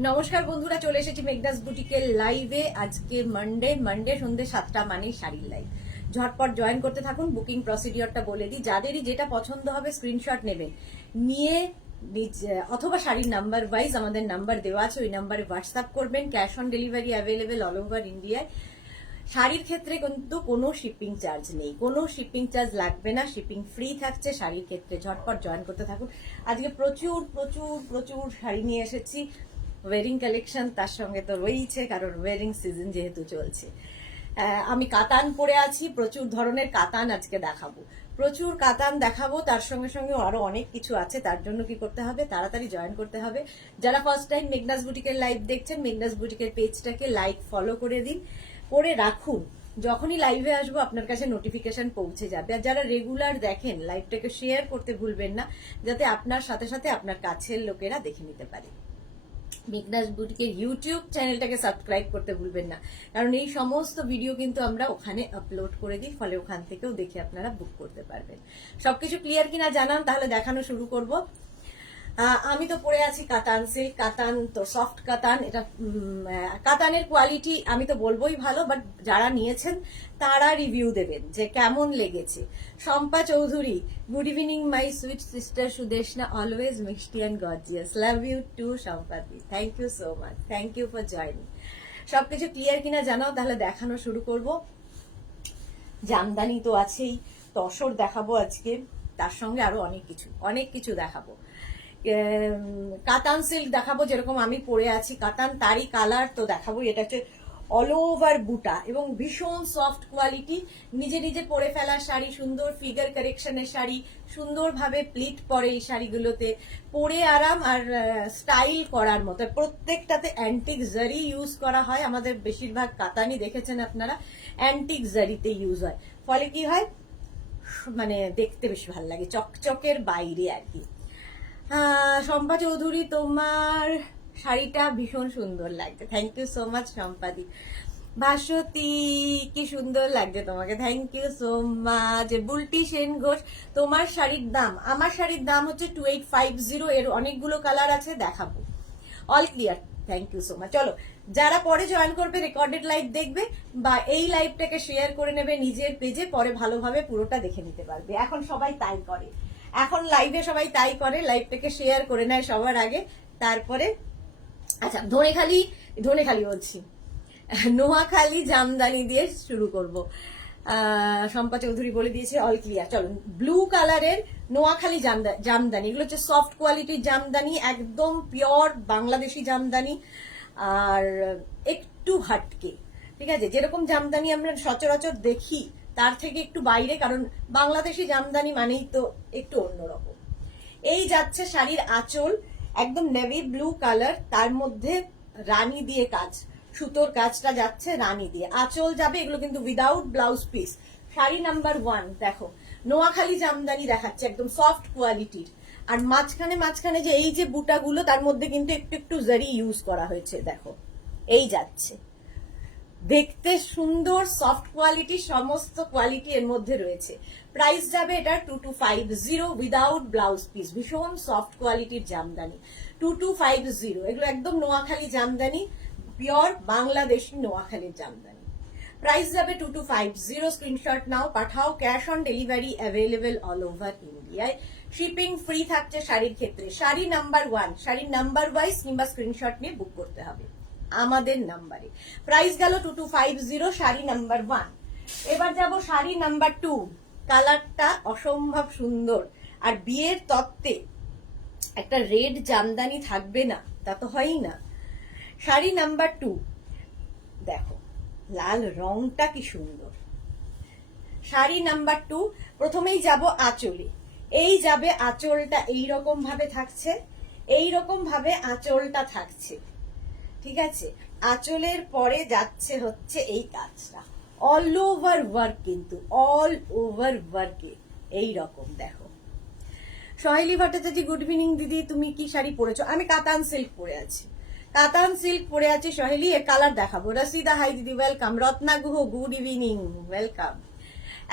নমস্কার বন্ধুরা, চলে এসেছি মেঘদাস বুটিকের লাইভে। আজকে মানডে সন্ধ্যে 7টা মানেই শাড়ির লাইভ। ঝটপট জয়েন করতে থাকুন। বুকিং প্রসিডিওরটা বলে দিই, যাদেরই যেটা পছন্দ হবে স্ক্রিনশট নেবেন, নিয়ে অথবা শাড়ির নাম্বার ওয়াইজ আমাদের নাম্বার দেওয়া আছে, ওই নাম্বারে হোয়াটসঅ্যাপ করবেন। Cash on delivery available all over ইন্ডিয়ায়। শাড়ির ক্ষেত্রে কিন্তু কোনো শিপিং চার্জ নেই, কোনো শিপিং চার্জ লাগবে না, শিপিং ফ্রি থাকছে শাড়ির ক্ষেত্রে। ঝটপট জয়েন করতে থাকুন। আজকে প্রচুর প্রচুর প্রচুর শাড়ি নিয়ে এসেছি, ওয়েডিং কালেকশন তার সঙ্গে তো রয়েছে, কারণ ওয়েডিং সিজন যেহেতু চলছে। আমি কাতান পরে আছি, প্রচুর ধরনের কাতান আজকে দেখাবো, প্রচুর কাতান দেখাবো। তার সঙ্গে সঙ্গে আরো অনেক কিছু আছে। তার জন্য কি করতে হবে, তাড়াতাড়ি জয়েন করতে হবে। যারা ফার্স্ট টাইম মেঘনাস বুটিকের লাইভ দেখছেন, মেঘনাস বুটিকের পেজটাকে লাইক ফলো করে দিন, করে রাখুন। যখনই লাইভে আসবো আপনার কাছে নোটিফিকেশন পৌঁছে যাবে। আর যারা রেগুলার দেখেন, লাইভটাকে শেয়ার করতে ভুলবেন না, যাতে আপনার সাথে সাথে আপনার কাছের লোকেরা দেখে নিতে পারে। মেঘনাস বুটিকের ইউটিউব চ্যানেলটাকে সাবস্ক্রাইব করতে ভুলবেন না, কারণ এই সমস্ত ভিডিও কিন্তু আমরা ওখানে আপলোড করে দিই, ফলে ওখান থেকেও দেখে আপনারা বুক করতে পারবেন। সবকিছু ক্লিয়ার কিনা জানান, তাহলে দেখানো শুরু করব। আমি তো পরে আছি কাতান সিল্ক। কাতান তো সফট কাতান, এটা কাতানের কোয়ালিটি আমি তো বলবোই ভালো, বাট যারা নিয়েছেন তারা রিভিউ দেবেন যে কেমন লেগেছে। Shampa Chowdhury, good evening my sweet sister Sudeshna, always মিষ্টি and gorgeous, love you too শম্পাদি, thank you so much, thank you for joining. সবকিছু ক্লিয়ার কিনা জানাও, তাহলে দেখানো শুরু করব। জামদানি তো আছেই, তসর দেখাবো আজকে, তার সঙ্গে আরো অনেক কিছু দেখাবো। কাতান সিল্ক দেখাবো, যেরকম আমি পরে আছি কাতান, তারই কালার তো দেখাবো। এটা হচ্ছে অল ওভার বুটা এবং ভীষণ সফট কোয়ালিটি। নিজে নিজে পরে ফেলা শাড়ি, সুন্দর ফিগার কারেকশনের শাড়ি, সুন্দরভাবে প্লিট পরে এই শাড়িগুলোতে, পরে আরাম আর স্টাইল করার মতো। প্রত্যেকটাতে অ্যান্টিক জারি ইউজ করা হয়। আমাদের বেশিরভাগ কাতানই দেখেছেন আপনারা অ্যান্টিক জারিতে ইউজ হয়, ফলে কি হয়, মানে দেখতে বেশি ভালো লাগে, চকচকের বাইরে আর কি। শম্পা চৌধুরী, তোমার শাড়িটা ভীষণ সুন্দর লাগছে, থ্যাংক ইউ সো মাচ শম্পাদি। ভাস্বতী, কি সুন্দর লাগছে তোমাকে, thank you so much. Bulti Sen Ghosh, তোমার শাড়ির দাম, আমার শাড়ির দাম হচ্ছে 2850। এর অনেকগুলো কালার আছে, দেখাবো। All clear, thank you so much. চলো, যারা পরে জয়েন করবে, রেকর্ডেড লাইভ দেখবে বা এই লাইভটাকে শেয়ার করে নেবে নিজের পেজে, পরে ভালোভাবে পুরোটা দেখে নিতে পারবে। এখন সবাই তাই করে, এখন লাইভে সবাই তাই করে, লাইভটাকে শেয়ার করে নেয় সবার আগে, তারপরে। আচ্ছা, ধনেখালি বলছি, নোয়াখালী জামদানি দিয়ে শুরু করব। শম্পা চৌধুরী বলে দিয়েছে অল ক্লিয়ার। চলো, ব্লু কালারের নোয়াখালী জামদানি, এগুলো হচ্ছে সফট কোয়ালিটির জামদানি, একদম পিওর বাংলাদেশি জামদানি, আর একটু হাটকে, ঠিক আছে। যেরকম জামদানি আমরা সচরাচর দেখি তার থেকে একটু বাইরে, কারণ বাংলাদেশি জামদানি মানেই তো একটু অন্যরকম। এই যাচ্ছে শাড়ির আঁচল, একদম নেভি ব্লু কালার, তার মধ্যে রানী দিয়ে কাজ, সুতোর কাজটা যাচ্ছে রানী দিয়ে, আঁচল যাবে। এগুলো কিন্তু without blouse piece. Sari number 1 দেখো, নোয়াখালী জামদানি দেখাচ্ছে, একদম সফট কোয়ালিটির। আর মাঝখানে যে এই যে বুটাগুলো, তার মধ্যে কিন্তু একটু একটু জারি ইউজ করা হয়েছে, দেখো এই যাচ্ছে। দেখতে সুন্দর, সফট কোয়ালিটি, সমস্ত কোয়ালিটি এর মধ্যে রয়েছে। প্রাইস যাবে এটা 2250 উইদাউট ব্লাউজ পিস। ভীষণ সফট কোয়ালিটির জামদানি, 2250। এগুলো একদম নোয়াখালী জামদানি, পিওর বাংলাদেশি নোয়াখালীর জামদানি। প্রাইস যাবে 2250। স্ক্রিনশট নাও, পাঠাও। Cash on delivery available all over ইন্ডিয়ায়। শিপিং ফ্রি থাকছে শাড়ির ক্ষেত্রে। শাড়ি নাম্বার 1, শাড়ির নাম্বার ওয়াইজ কিংবা স্ক্রিনশট নিয়ে বুক করতে হবে আমাদের নাম্বারে। প্রাইস গেল 2250, শাড়ি নাম্বার 1। এবার যাব শাড়ি নাম্বার 2। কালারটা অসম্ভব সুন্দর, আর বিয়ের তত্ত্বে একটা রেড জামদানি থাকবে না, তা তো হয়ই না। শাড়ি নাম্বার 2 দেখো, লাল রংটা কি সুন্দর। শাড়ি নাম্বার 2, প্রথমেই যাব আঁচলে। এই যাবে আঁচলটা, এইরকম ভাবে থাকছে, এইরকম ভাবে আঁচলটা থাকছে, ঠিক আছে। আঁচলের পরে যাচ্ছে হচ্ছে এই কাজটা, অল ওভার ওয়ার্ক, কিন্তু অল ওভার ওয়ার্কে এইরকম দেখো। সহেলি ভট্টাচার্য, গুড ইভিনিং দিদি, তুমি কি শাড়ি পরেছো? আমি কাতান সিল্ক পরে আছি, কাতান সিল্ক পরে আছি সহেলি। এর কালার দেখাবো। রসিদা, হাই দিদি, welcome. Ratna Guha, good evening, welcome.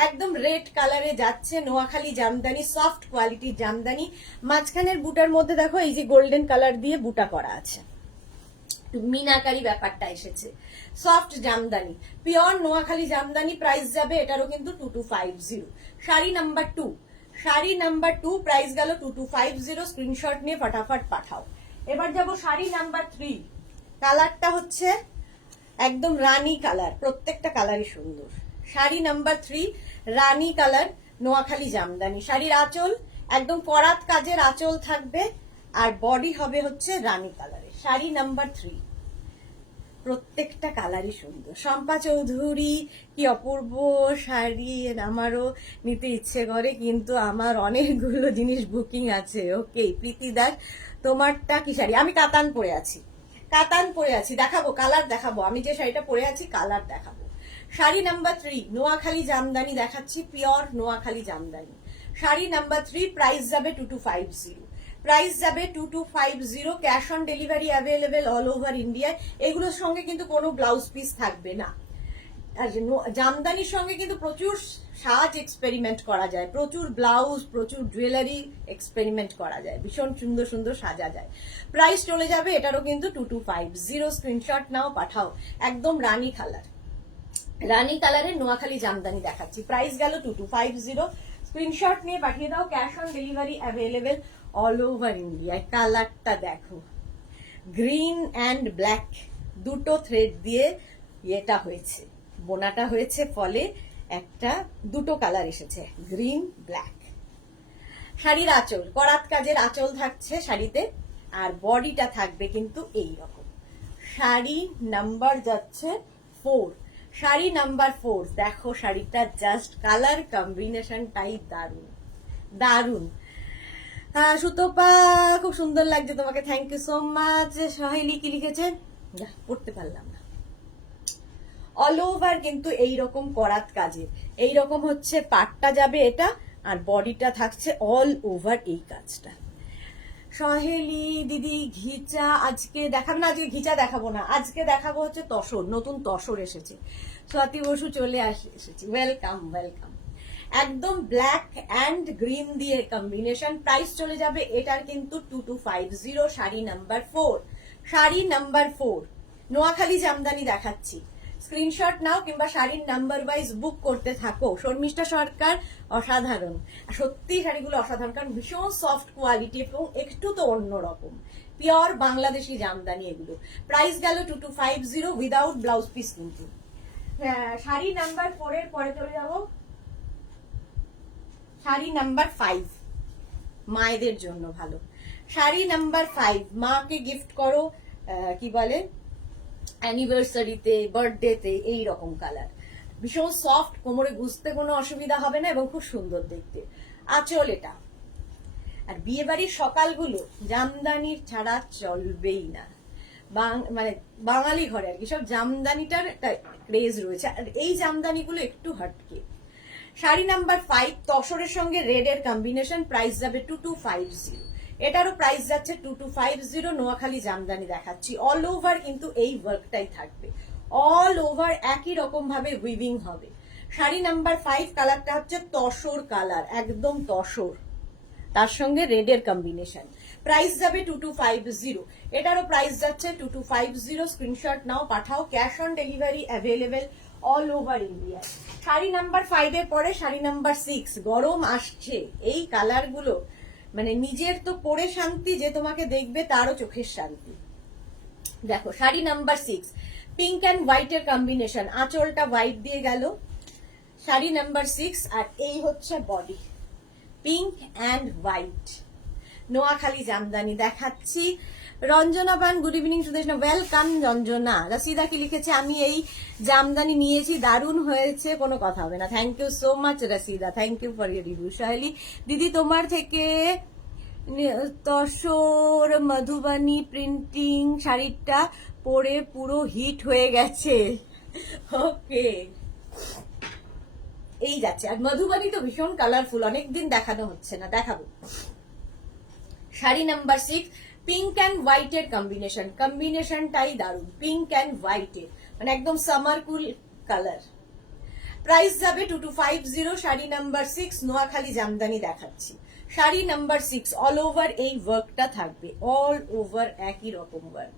একদম রেড কালারে যাচ্ছে, নোয়াখালী জামদানি, সফট কোয়ালিটির জামদানি। মাঝখানের বুটার মধ্যে দেখো এই যে গোল্ডেন কালার দিয়ে বুটা করা আছে, মিনাকারি ব্যাপারটা এসেছে। Soft Jamdani, pure Noakhali Jamdani, price যাবে এটারও কিন্তু 2250। Sari number 2, sari number 2 price গেল 2250। স্ক্রিনশট নিয়ে ফটাফট পাঠাও। এবার যাব শাড়ি নাম্বার 3। কালারটা হচ্ছে একদম রানী কালার, প্রত্যেকটা কালারই সুন্দর। শাড়ি নাম্বার 3 রানী কালার, নোয়াখালী জামদানি। শাড়ির আঁচল একদম করাত কাজের আঁচল থাকবে, আর বডি হবে হচ্ছে রানী কালারের। শাড়ি নাম্বার 3, প্রত্যেকটা কালারই সুন্দর। শম্পা চৌধুরী, কি অপূর্ব শাড়ি, আমারও নিতে ইচ্ছে করে, কিন্তু আমার অনেকগুলো জিনিস বুকিং আছে। ওকে প্রীতি দাস, তোমারটা কি শাড়ি? আমি কাতান পরে আছি, কাতান পরে আছি, দেখাবো কালার, দেখাবো আমি যে শাড়িটা পরে আছি কালার দেখাবো। শাড়ি নাম্বার 3 নোয়াখালী জামদানি দেখাচ্ছি, pure Noakhali Jamdani. Sari number 3 price যাবে 2250, প্রাইস যাবে 2250। Cash on delivery available all over ইন্ডিয়ায়। এগুলোর সঙ্গে কিন্তু কোনো ব্লাউজ পিস থাকবে না। আর জামদানির সঙ্গে কিন্তু প্রচুর সাজ এক্সপেরিমেন্ট করা যায়, প্রচুর ব্লাউজ, প্রচুর জুয়েলারি এক্সপেরিমেন্ট করা যায়, ভীষণ সুন্দর সুন্দর সাজা যায়। প্রাইস চলে যাবে এটারও কিন্তু 2250। স্ক্রিনশট নাও, পাঠাও। একদম রানী কালার, রানী কালারের নোয়াখালী জামদানি দেখাচ্ছি, প্রাইস গেল 2250। স্ক্রিনশট নিয়ে পাঠিয়ে দাও। Cash on delivery available all over ইন্ডিয়ায়। কালারটা দেখো, গ্রিন অ্যান্ড ব্ল্যাক দুটো থ্রেড দিয়ে এটা হয়েছে, বোনাটা হয়েছে, ফলে একটা দুটো কালার এসেছে, গ্রিন ব্ল্যাক। শাড়ির আঁচল করাত কাজের আঁচল থাকছে শাড়িতে, আর বডিটা থাকবে কিন্তু এই রকম। শাড়ি নাম্বার যাচ্ছে 4, শাড়ি নাম্বার 4 দেখো, শাড়িটা জাস্ট কালার কম্বিনেশনটাই দারুণ দারুণ। সুতপা, খুব সুন্দর লাগছে তোমাকে, thank you so much. Saheli কি লিখেছে পড়তে পারলাম না। অল ওভার কিন্তু এইরকম করাত কাজের, এইরকম হচ্ছে পাটটা যাবে এটা, আর বডিটা থাকছে অল ওভার এই কাজটা। সহেলি দিদি ঘিচা আজকে দেখাবো না, আজকে ঘিচা দেখাবো না, আজকে দেখাবো হচ্ছে তসর, নতুন তসর এসেছে। স্বাতি বসু চলে এসেছি, ওয়েলকাম ওয়েলকাম। একদম ব্ল্যাক অ্যান্ড গ্রিন দিয়ে কম্বিনেশন। প্রাইস চলে যাবে এটার কিন্তু 2250। শাড়ি নাম্বার 4, শাড়ি নাম্বার 4 নোয়াখালী জামদানি দেখাচ্ছি। স্ক্রিনশট নাও কিংবা শাড়ির নাম্বার ওয়াইজ বুক করতে থাকো। শর্মিষ্ঠা সরকার, অসাধারণ, সত্যি শাড়িগুলো অসাধারণ, কারণ ভীষণ সফট কোয়ালিটি এবং একটু তো অন্যরকম, পিওর বাংলাদেশি জামদানি এগুলো। প্রাইস গেল 2250 উইদাউট ব্লাউজ পিস কিন্তু। শাড়ি নাম্বার 4 এর পরে চলে যাবো শাড়ি নাম্বার 5, মায়েদের জন্য ভালো। শাড়ি নাম্বার 5 মাকে গিফট করো, কি বলে অ্যানিভার্সারিতে, বার্থডেতে, এই রকম কালার, ভীষণ সফট, কোমরে গুজতে কোনো অসুবিধা হবে না এবং খুব সুন্দর দেখতে। আঁচল এটা। আর বিয়ে বাড়ির সকালগুলো জামদানির ছাড়া চলবেই না, মানে বাঙালি ঘরে আর কি সব জামদানিটার একটা ক্রেজ রয়েছে, আর এই জামদানিগুলো একটু হটকে। শাড়ি নাম্বার 5 তসরের সঙ্গে রেড এর কম্বিনেশন, প্রাইস যাবে 2250। এটারও প্রাইস যাচ্ছে 2250। নোয়াখালী জামদানি দেখাচ্ছি, অল ওভার কিন্তু এই ওয়ার্কটাই থাকবে, অল ওভার একই রকম ভাবে উইভিং হবে। শাড়ি নাম্বার 5 কালারটা হচ্ছে তসর কালার, একদম তসর, তার সঙ্গে রেড এর কম্বিনেশন। প্রাইস যাবে 2250। এটারও প্রাইস যাচ্ছে 2250। স্ক্রিনশট নাও, পাঠাও। Cash on delivery available all over India. Sari number 5 এর পরে শাড়ি নাম্বার 6, গরম আসছে, এই কালার গুলো মানে নিজের তো পরে শান্তি, যে তোমাকে দেখবে তারও চোখের শান্তি। দেখো sari number 6 pink and white এর কম্বিনেশন, আঁচলটা হোয়াইট দিয়ে গেল। শাড়ি নাম্বার 6, আর এই হচ্ছে body, pink and white. Noakhali Jamdani দেখাচ্ছি। Ranjana Pan, good evening Sudeshna, welcome Ranjana. Rasida কি লিখেছে, আমি এই জামদানি নিয়েছি, দারুণ হয়েছে, কোনো কথা হবে না। Thank you so much Rasida, thank you for your review. Saheli দিদি তোমার থেকে তসর মধুবানী প্রিন্টিং শাড়িটা পরে পুরো হিট হয়ে গেছে। ওকে, এই যাচ্ছে। আর মধুবানী তো ভীষণ কালারফুল, অনেকদিন দেখানো হচ্ছে না, দেখাবো। Sari number 6 pink and white এর কম্বিনেশন, কম্বিনেশনটাই দারুণ, পিঙ্ক অ্যান্ড হোয়াইট এর, মানে একদম সামার কুল কালার। প্রাইস যাবে 2250। শাড়ি নাম্বার 6 নোয়াখালী জামদানি দেখাচ্ছি। শাড়ি নাম্বার 6 অল ওভার এই ওয়ার্কটা থাকবে, অল ওভার একই রকম ওয়ার্ক।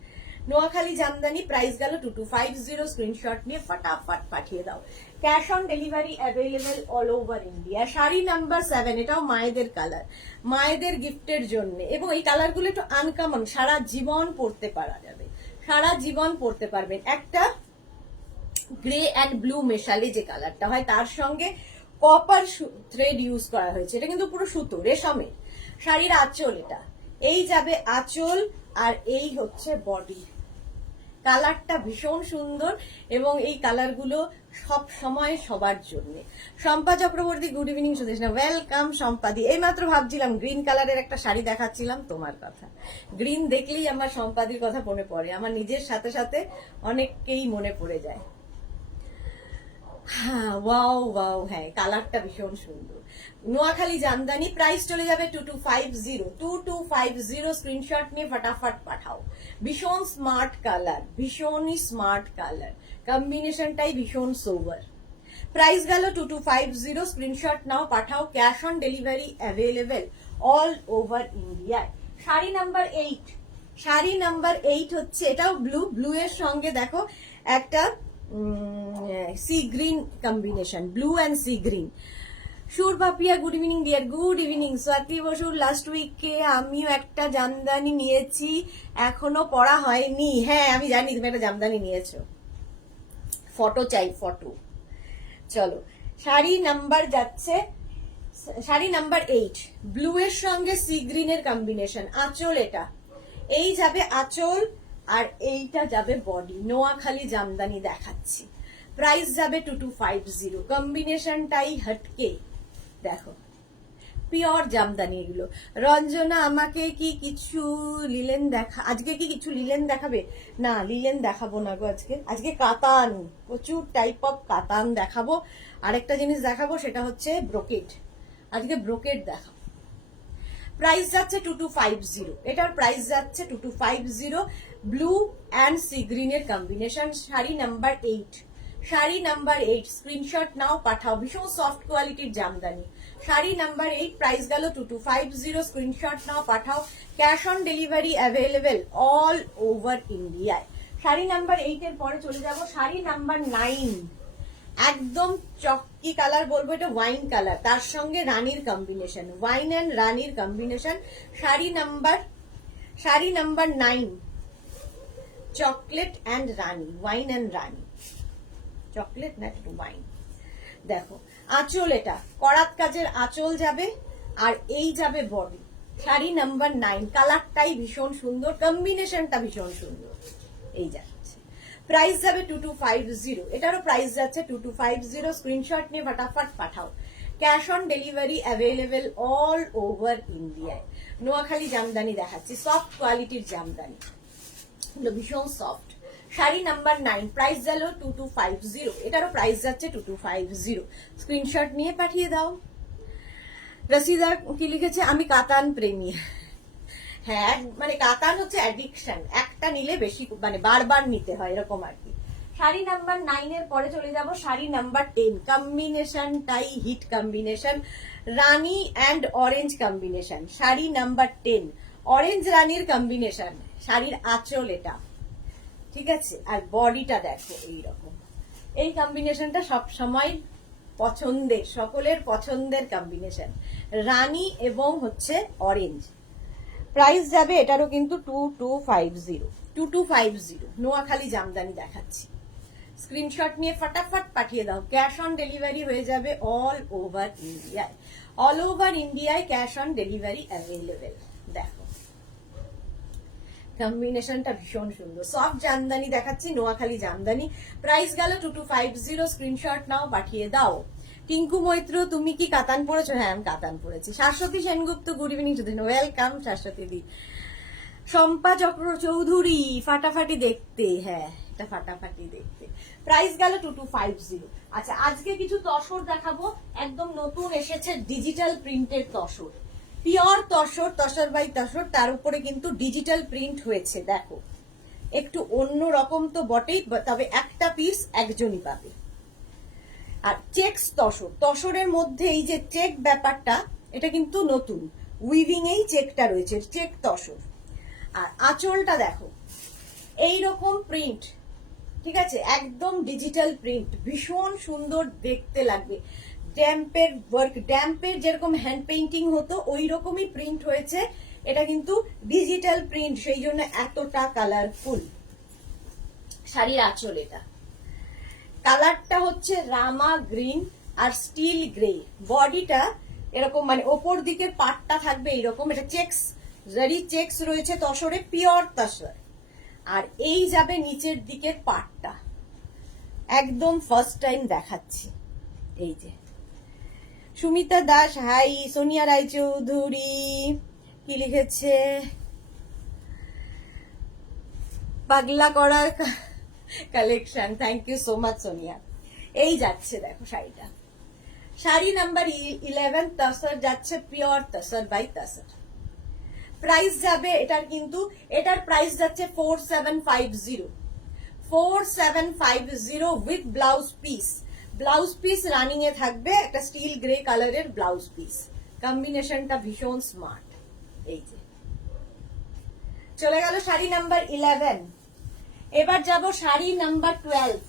নোয়াখালী জামদানি, প্রাইস গেল 2250, স্ক্রিনশট নিয়ে ফটাফট পাঠিয়ে দাও। Cash on delivery available all over India. Sari number 7, এটাও মায়েদের কালার, মায়েদের গিফটের জন্য, এবং এই কালারগুলো একটু আনকমন, সারা জীবন পরতে পারা যাবে, সারা জীবন পরতে পারবেন। একটা গ্রে অ্যান্ড ব্লু মেশালে যে কালারটা হয়, তার সঙ্গে কপার থ্রেড ইউজ করা হয়েছে, এটা কিন্তু পুরো সুতো রেশমের। শাড়ির আঁচল এটা, এই যাবে আঁচল, আর এই হচ্ছে বডি। কালারটা ভীষণ সুন্দর, এবং এই কালারগুলো সব সময় সবার জন্য। Shampa Chakraborty, good evening Sudeshna, welcome শম্পাদি। এই মাত্র ভাবছিলাম গ্রিন কালারের একটা শাড়ি দেখাচ্ছিলাম তোমার কথা, গ্রিন দেখলেই আমার শম্পাদির কথা মনে পড়ে, আমার নিজের সাথে সাথে অনেককেই মনে পড়ে যায়। হ্যাঁ, ওয়াও ওয়াও, হ্যাঁ কালারটা ভীষণ সুন্দর। নোয়াখালী জামদানি, প্রাইস চলে যাবে 2250, স্ক্রিনশট নিয়ে ফটাফট পাঠাও। ভীষণ স্মার্ট কালার, ভীষণই স্মার্ট কালার, কম্বিনেশনটাই ভীষণ সোবার। প্রাইস গেল 2250, স্ক্রিনশট নাও পাঠাও। Cash on delivery available all over ইন্ডিয়ায়। শাড়ি নাম্বার 8, শাড়ি নাম্বার 8 হচ্ছে, এটাও ব্লু, ব্লু এর সঙ্গে দেখো একটা sea green combination, blue and sea green. Sur Papiya, good evening dear, good evening. Swati বসুর, লাস্ট উইকে আমিও একটা জামদানি নিয়েছি, এখনো পড়া হয়নি। হ্যাঁ আমি জানি তুমি একটা জামদানি নিয়েছো, ফটো চাই, ফটো। চলো, শাড়ি নাম্বার যাচ্ছে, শাড়ি নাম্বার 8, ব্লু এর সঙ্গে সি গ্রিনের কম্বিনেশন, আঁচল এটা, এই যাবে আঁচল, আর এইটা যাবে বডি। নোয়াখালী জামদানি দেখাচ্ছি, প্রাইস যাবে 2250, কম্বিনেশনটাই হটকে, দেখো পিওর জামদানি এগুলো। রঞ্জনা, আমাকে কি কিছু লিলেন আজকে কি কিছু লিলেন দেখাবে? না লিলেন দেখাবো না গো, আজকে কাতান, প্রচুর টাইপ অফ কাতান দেখাবো। আরেকটা জিনিস দেখাবো, সেটা হচ্ছে ব্রোকেড, আজকে ব্রোকেড দেখাবো। প্রাইস যাচ্ছে 2250, এটার প্রাইস যাচ্ছে 2250, ব্লু অ্যান্ড সি গ্রিনের combination. Sari number 8, sari number 8, screenshot নাও পাঠাও। ভীষণ সফট কোয়ালিটির জামদানি, শাড়ি নাম্বার 8, প্রাইস গেল 2250, স্ক্রিনশট নাও পাঠাও। Cash on delivery available all over ইন্ডিয়ায়। শাড়ি নাম্বার 8 এর পরে চলে যাব শাড়ি নাম্বার 9, একদম চকি কালার বলবো, এটা ওয়াইন কালার, তার সঙ্গে রানীর কম্বিনেশন, ওয়াইন অ্যান্ড রানীর combination. Sari number 9, chocolate and Rani, wine and Rani, chocolate না একটু ওয়াইন। দেখো আঁচল, এটা করাত কাজের আঁচল যাবে, আর এই যাবে বডি। শাড়ি নাম্বার 9, কালারটাই ভীষণ সুন্দর, কম্বিনেশনটা ভীষণ সুন্দর, এই যাচ্ছে। প্রাইস যাবে 2250, এটারও প্রাইস যাচ্ছে 2250, স্ক্রিনশট নিয়ে ফটাফট পাঠাও। Cash on delivery available all over ইন্ডিয়ায়। নোয়াখালী জামদানি দেখাচ্ছি, সফট কোয়ালিটির জামদানি, ভীষণ সফট। শাড়ি নাম্বার 9, প্রাইস গেল 2250, এটারও প্রাইস যাচ্ছে 2250, স্ক্রিনশট নিয়ে পাঠিয়ে দাও। রসিদা কি লিখেছে, আমি কাতান প্রেমী। হ্যাঁ মানে কাতান হচ্ছে অ্যাডিকশন, একটা নিলে বেশি মানে বারবার নিতে হয় এরকম আর কি। শাড়ি নাম্বার 9 এর পরে চলে যাব শাড়ি নাম্বার 10, কম্বিনেশনটাই হিট কম্বিনেশন, রানী and orange combination. Sari number 10, orange রানীর কম্বিনেশন, শাড়ির আঁচল এটা, ঠিক আছে, আর বডিটা দেখো এইরকম। এই কম্বিনেশনটা সব সময় পছন্দের, সকলের পছন্দের কম্বিনেশন, রানী এবং হচ্ছে অরেঞ্জ। প্রাইস যাবে এটারও কিন্তু 2250, নোয়াখালী জামদানি দেখাচ্ছি, স্ক্রিনশট নিয়ে ফটাফট পাঠিয়ে দাও। ক্যাশ অন ডেলিভারি হয়ে যাবে অল ওভার ইন্ডিয়ায়, অল ওভার ইন্ডিয়ায় ক্যাশ অন ডেলিভারি অ্যাভেলেবেল। দেখো কম্বিনেশনটা ভীষণ সুন্দর, সফট জামদানি দেখাচ্ছি, নোয়াখালী জামদানি, প্রাইস গেল 2250, স্ক্রিনশট নাও পাঠিয়ে দাও। টিঙ্কু মৈত্র, তুমি কি কাতান পড়েছো? হ্যাঁ আমি কাতান পড়েছি। Shashwati Sengupta, good evening to দিন, ওয়েলকাম শাশ্বতী দি। শম্পা চক্র চৌধুরী, ফাটাফাটি দেখতে, হ্যাঁ এটা ফাটাফাটি দেখতে, প্রাইস গেল 2250। আচ্ছা আজকে কিছু তসর দেখাবো, একদম নতুন এসেছে ডিজিটাল প্রিন্টের তসর, পিওর তসর, তসর বাই তসর, তার উপরে কিন্তু ডিজিটাল প্রিন্ট হয়েছে। দেখো একটু অন্য রকম তো বটেই, তবে একটা পিস একজনই পাবে। আর চেকস তসর, তসরের মধ্যে এই যে চেক ব্যাপারটা, এটা কিন্তু নতুন, উইভিং এই চেকটা রয়েছে, চেক তসর। আর আঁচলটা দেখো, এইরকম প্রিন্ট, ঠিক আছে, একদম ডিজিটাল প্রিন্ট, ভীষণ সুন্দর দেখতে লাগবে। ড্যাম্পের ওয়ার্ক, ড্যাম্পের যেরকম হ্যান্ড পেইন্টিং হতো ওই রকমই প্রিন্ট হয়েছে। এটা কিন্তু ডিজিটাল প্রিন্ট, সেই জন্য এতটা কালারফুল। শাড়ির আঁচল, এটা কালারটা হচ্ছে রামা গ্রিন আর স্টিল গ্রে। বডিটা এরকম, মানে ওপর দিকের পাটটা থাকবে এইরকম, এটা চেক্স, জারি চেক্স রয়েছে তসরে, পিওর তসর। আর এই যাবে নিচের দিকের পাটটা, একদম ফার্স্ট টাইম দেখাচ্ছি। এই যে সুমিতা দাস হাই, সোনিয়া রায়চৌধুরী কি লিখেছে, পাগলা করার collection, thank you so much Sonia. এই যাচ্ছে দেখো শাড়িটা, শাড়ি নাম্বার 11 তসর যাচ্ছে, pure tussar by tussar. Price যাবে এটার, কিন্তু এটার প্রাইস যাচ্ছে 4750, 4750 with blouse piece. Blouse piece running এ থাকবে, একটা স্টিল গ্রে কালারের ব্লাউজ পিস। কম্বিনেশনটা ভীষণ স্মার্ট। এই যে চলে গেল শাড়ি নাম্বার 11। এবার যাব শাড়ি নাম্বার 12।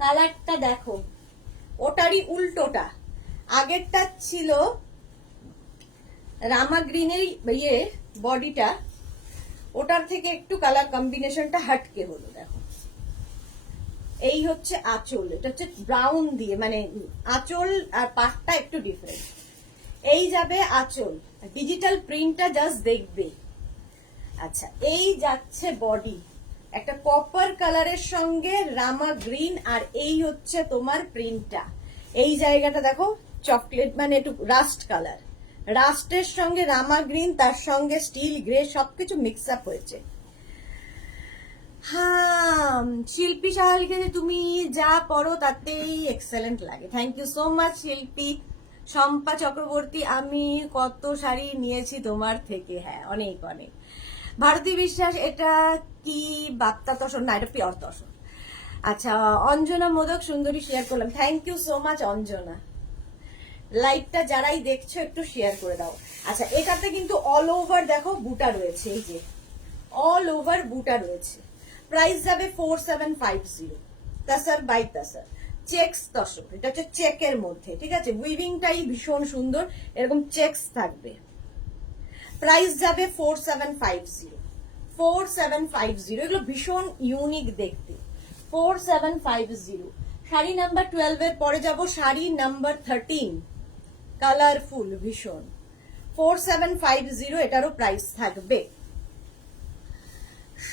কালারটা দেখো, ওটারই উল্টোটা। আগেরটা ছিল রামা গ্রিনের ইয়ে বডিটা, ওটার থেকে একটু কালার কম্বিনেশনটা হাটকে হলো। দেখো এই হচ্ছে আঁচল, এটা হচ্ছে ব্রাউন দিয়ে, মানে আঁচল আর পাটটা একটু ডিফারেন্ট। এই যাবে আঁচল, ডিজিটাল প্রিন্টটা জাস্ট দেখবে। আচ্ছা, এই যাচ্ছে বডি, একটা কপার কালারের সঙ্গে রামা গ্রিন, আর এই হচ্ছে তোমার প্রিন্টটা। এই জায়গাটা দেখো চকলেট, মানে একটু রাস্ট কালার, রাস্টের সঙ্গে রামা গ্রিন, তার সঙ্গে স্টিল গ্রে, সবকিছু মিক্স আপ হয়েছে। হ্যাঁ, শিল্পী সাহা লিখেছে তুমি যা পড়ো তাতেই এক্সেলেন্ট লাগে, থ্যাংক ইউ সো মাচ শিল্পী। শম্পা চক্রবর্তী, আমি কত শাড়ি নিয়েছি তোমার থেকে, হ্যাঁ অনেক অনেক। ভারতী বিশ্বাস, এটা কি বাপ্তা তসর? না, এটা পিওর তসর। আচ্ছা, অঞ্জনা মোদক সুন্দরী শেয়ার করলাম, thank you so much Anjana. লাইভটা যারাই দেখছো একটু শেয়ার করে দাও। আচ্ছা, এটাতে কিন্তু অল ওভার দেখো বুটা রয়েছে, এই যে অল ওভার বুটা রয়েছে। প্রাইস যাবে 4750, তসর বাই তসর, চেক্স তসর। এটা হচ্ছে চেকের মধ্যে, ঠিক আছে, উইভিংটাই ভীষণ সুন্দর, এরকম চেক্স থাকবে। প্রাইস যাবে 4750, 4750। এগুলো ভীষণ ইউনিক দেখতে, 4750। শাড়ি নাম্বার 12 এর পরে যাব শাড়ি নাম্বার 13, কালারফুল ভীষণ, 4750, এটারও প্রাইস থাকবে।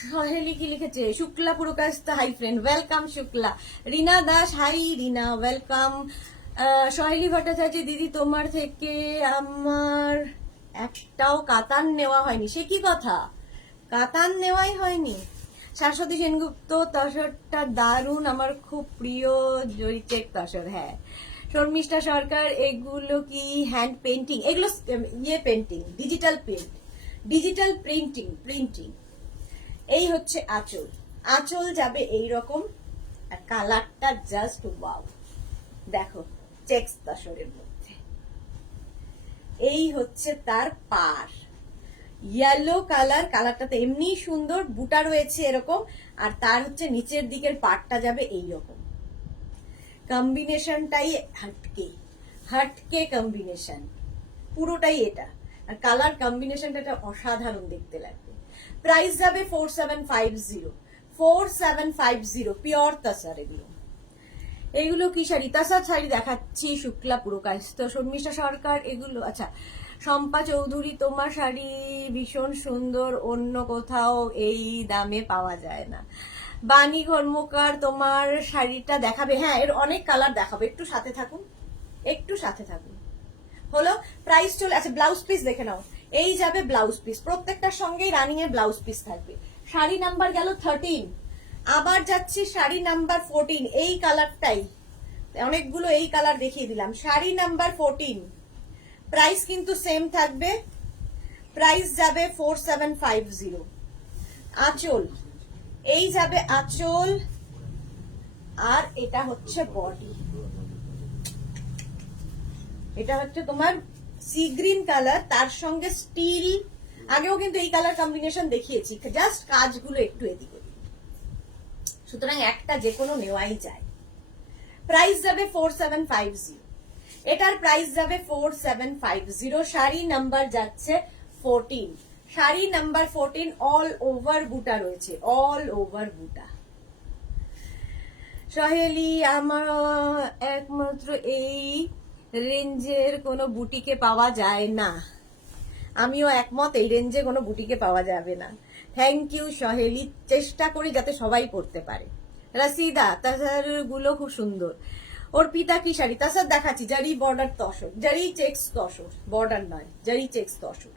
সহেলি কি লিখেছে? Shukla Purkayastha, hi friend, welcome Shukla. Rina Das, hi Rina, welcome. Saheli Bhattacharya, দিদি তোমার থেকে আমার একটাও কাতান নেওয়া হয়নি। সে কি কথা, কাতান নেওয়াই হয়নি? শাশ্বতী সেনগুপ্ত, তসরটা দারুণ, আমার খুব প্রিয় জয়িচেক তসর। হ্যাঁ, শর্মিষ্ঠা সরকার, এগুলো কি হ্যান্ড পেন্টিং? এগুলো ইয়ে painting, digital print, digital printing. এই হচ্ছে আঁচল, আঁচল যাবে এইরকম, আর কালারটা জাস্ট ওয়াও, দেখো চেক্স তসরের মধ্যে। এই হচ্ছে তার পার, ইয়েলো কালার, কালারটা তো এমনি সুন্দর, বুটা রয়েছে এরকম, আর তার হচ্ছে নিচের দিকের পাটটা যাবে এইরকম। কম্বিনেশনটাই হাটকে হাটকে কম্বিনেশন পুরোটাই এটা, আর কালার কম্বিনেশনটা অসাধারণ দেখতে লাগবে। প্রাইস যাবে 4750, 4750, পিওর তসর। এগুলো কি শাড়ি? তসর শাড়ি দেখাচ্ছি, শুক্লা পুরকাস্ত, শর্মিষ্ঠা সরকার, এগুলো। আচ্ছা, শম্পা চৌধুরী, তোমার শাড়ি ভীষণ সুন্দর, অন্য কোথাও এই দামে পাওয়া যায় না। বাণী কর্মকার, তোমার শাড়িটা দেখাবে? হ্যাঁ, এর অনেক কালার দেখাবে, একটু সাথে থাকুন, একটু সাথে থাকুন। হলো, প্রাইস চলে। আচ্ছা, ব্লাউজ পিস দেখে নাও, এই যাবে ব্লাউজ পিস, প্রত্যেকটার সঙ্গেই রানিং এর ব্লাউজ পিস থাকবে। শাড়ি নাম্বার গেল 13, আবার যাচ্ছি শাড়ি নাম্বার 14, এই কালারটাই, অনেকগুলো এই কালার দেখিয়ে দিলাম। শাড়ি নাম্বার 14, প্রাইস কিন্তু সেম থাকবে, প্রাইস যাবে 4750। আঁচল, এই যাবে আঁচল, আর এটা হচ্ছে বডি, এটা হচ্ছে তোমার সি গ্রিন কালার, তার সঙ্গে স্টিল। আগেও কিন্তু এই কালার কম্বিনেশন দেখিয়েছি, জাস্ট কাজগুলো একটু এদিক ওদিক। সুতরাং একটা যে কোনো নেওয়াই যায়। প্রাইস যাবে 4750, এটার প্রাইস যাবে 4750। শাড়ি নাম্বার যাচ্ছে 14, শাড়ি নাম্বার 14। অল ওভার বুটা রয়েছে, অল ওভার বুটা। সহেলি, আমার একমাত্র এই রেঞ্জের কোনো বুটিকে পাওয়া যায় না। আমিও একমত, এই রেঞ্জে কোনো বুটিকে পাওয়া যাবে না। থ্যাংক ইউ সহেলি, চেষ্টা করি যাতে সবাই পড়তে পারে। রাসিদা, তাসার গুলো খুব সুন্দর। অর্পিতা কি শাড়ি? তাসার দেখাচ্ছি, জারি বর্ডার তসর, জারি চেক্স তসর, বর্ডার নয়, জারি চেক্স তসর।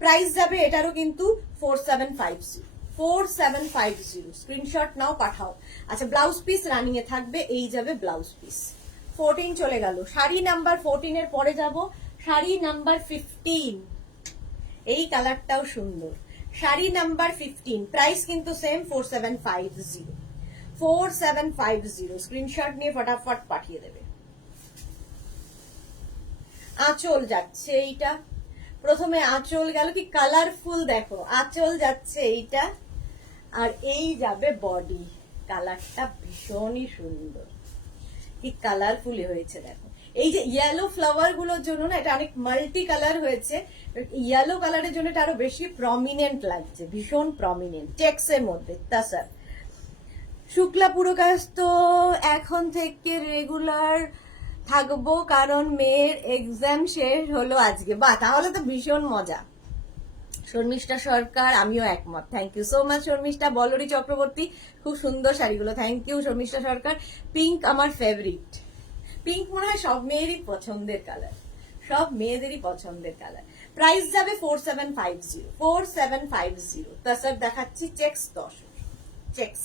প্রাইস যাবে এটারও কিন্তু 4750, 4750। স্ক্রিনশট নাও, পাঠাও। আচ্ছা, ব্লাউজ পিস রানিং এ থাকবে, এই যাবে ব্লাউজ পিস। 14 চলে গেল। শাড়ি নাম্বার 14 এর পরে যাব শাড়ি নাম্বার 15। এই কালারটাও সুন্দর। শাড়ি নাম্বার 15, প্রাইস কিন্তু সেম 4750, 4750। স্ক্রিনশট নিয়ে ফটাফট পাঠিয়ে দেবে। আঁচল যাচ্ছে এইটা, প্রথমে আঁচল গেল, কি কালারফুল দেখো, আঁচল যাচ্ছে এইটা, আর এই যাবে বডি। কালারটা ভীষণই সুন্দর, কি কালারফুল হয়েছে দেখো। এই যে ইয়েলো ফ্লাওয়ার গুলোর জন্য না এটা অনেক মাল্টি কালার হয়েছে, ইয়েলো কালারের জন্য এটা আরো বেশি প্রমিনেন্ট লাগছে, ভীষণ প্রমিনেন্ট, চেক্স এর মধ্যে। তাছাড়া শুক্লা পুরকাস্ত এখন থেকে রেগুলার থাকবো, কারণ মেয়ের এক্সাম শেষ হলো আজকে। বাহ, তাহলে তো ভীষণ মজা। শর্মিষ্ঠা সরকার, আমিও একমত। Thank you so much Sharmistha. বলরি চক্রবর্তী, খুব সুন্দর শাড়িগুলো, thank you Sharmistha Sarkar. Pink আমার ফেভারিট, পিঙ্ক মনে হয় সব মেয়েরই পছন্দের কালার, সব মেয়েদেরই পছন্দের কালার। প্রাইস যাবে 4750, 4750। তাছাড়া দেখাচ্ছি চেক্স তসর, চেক্স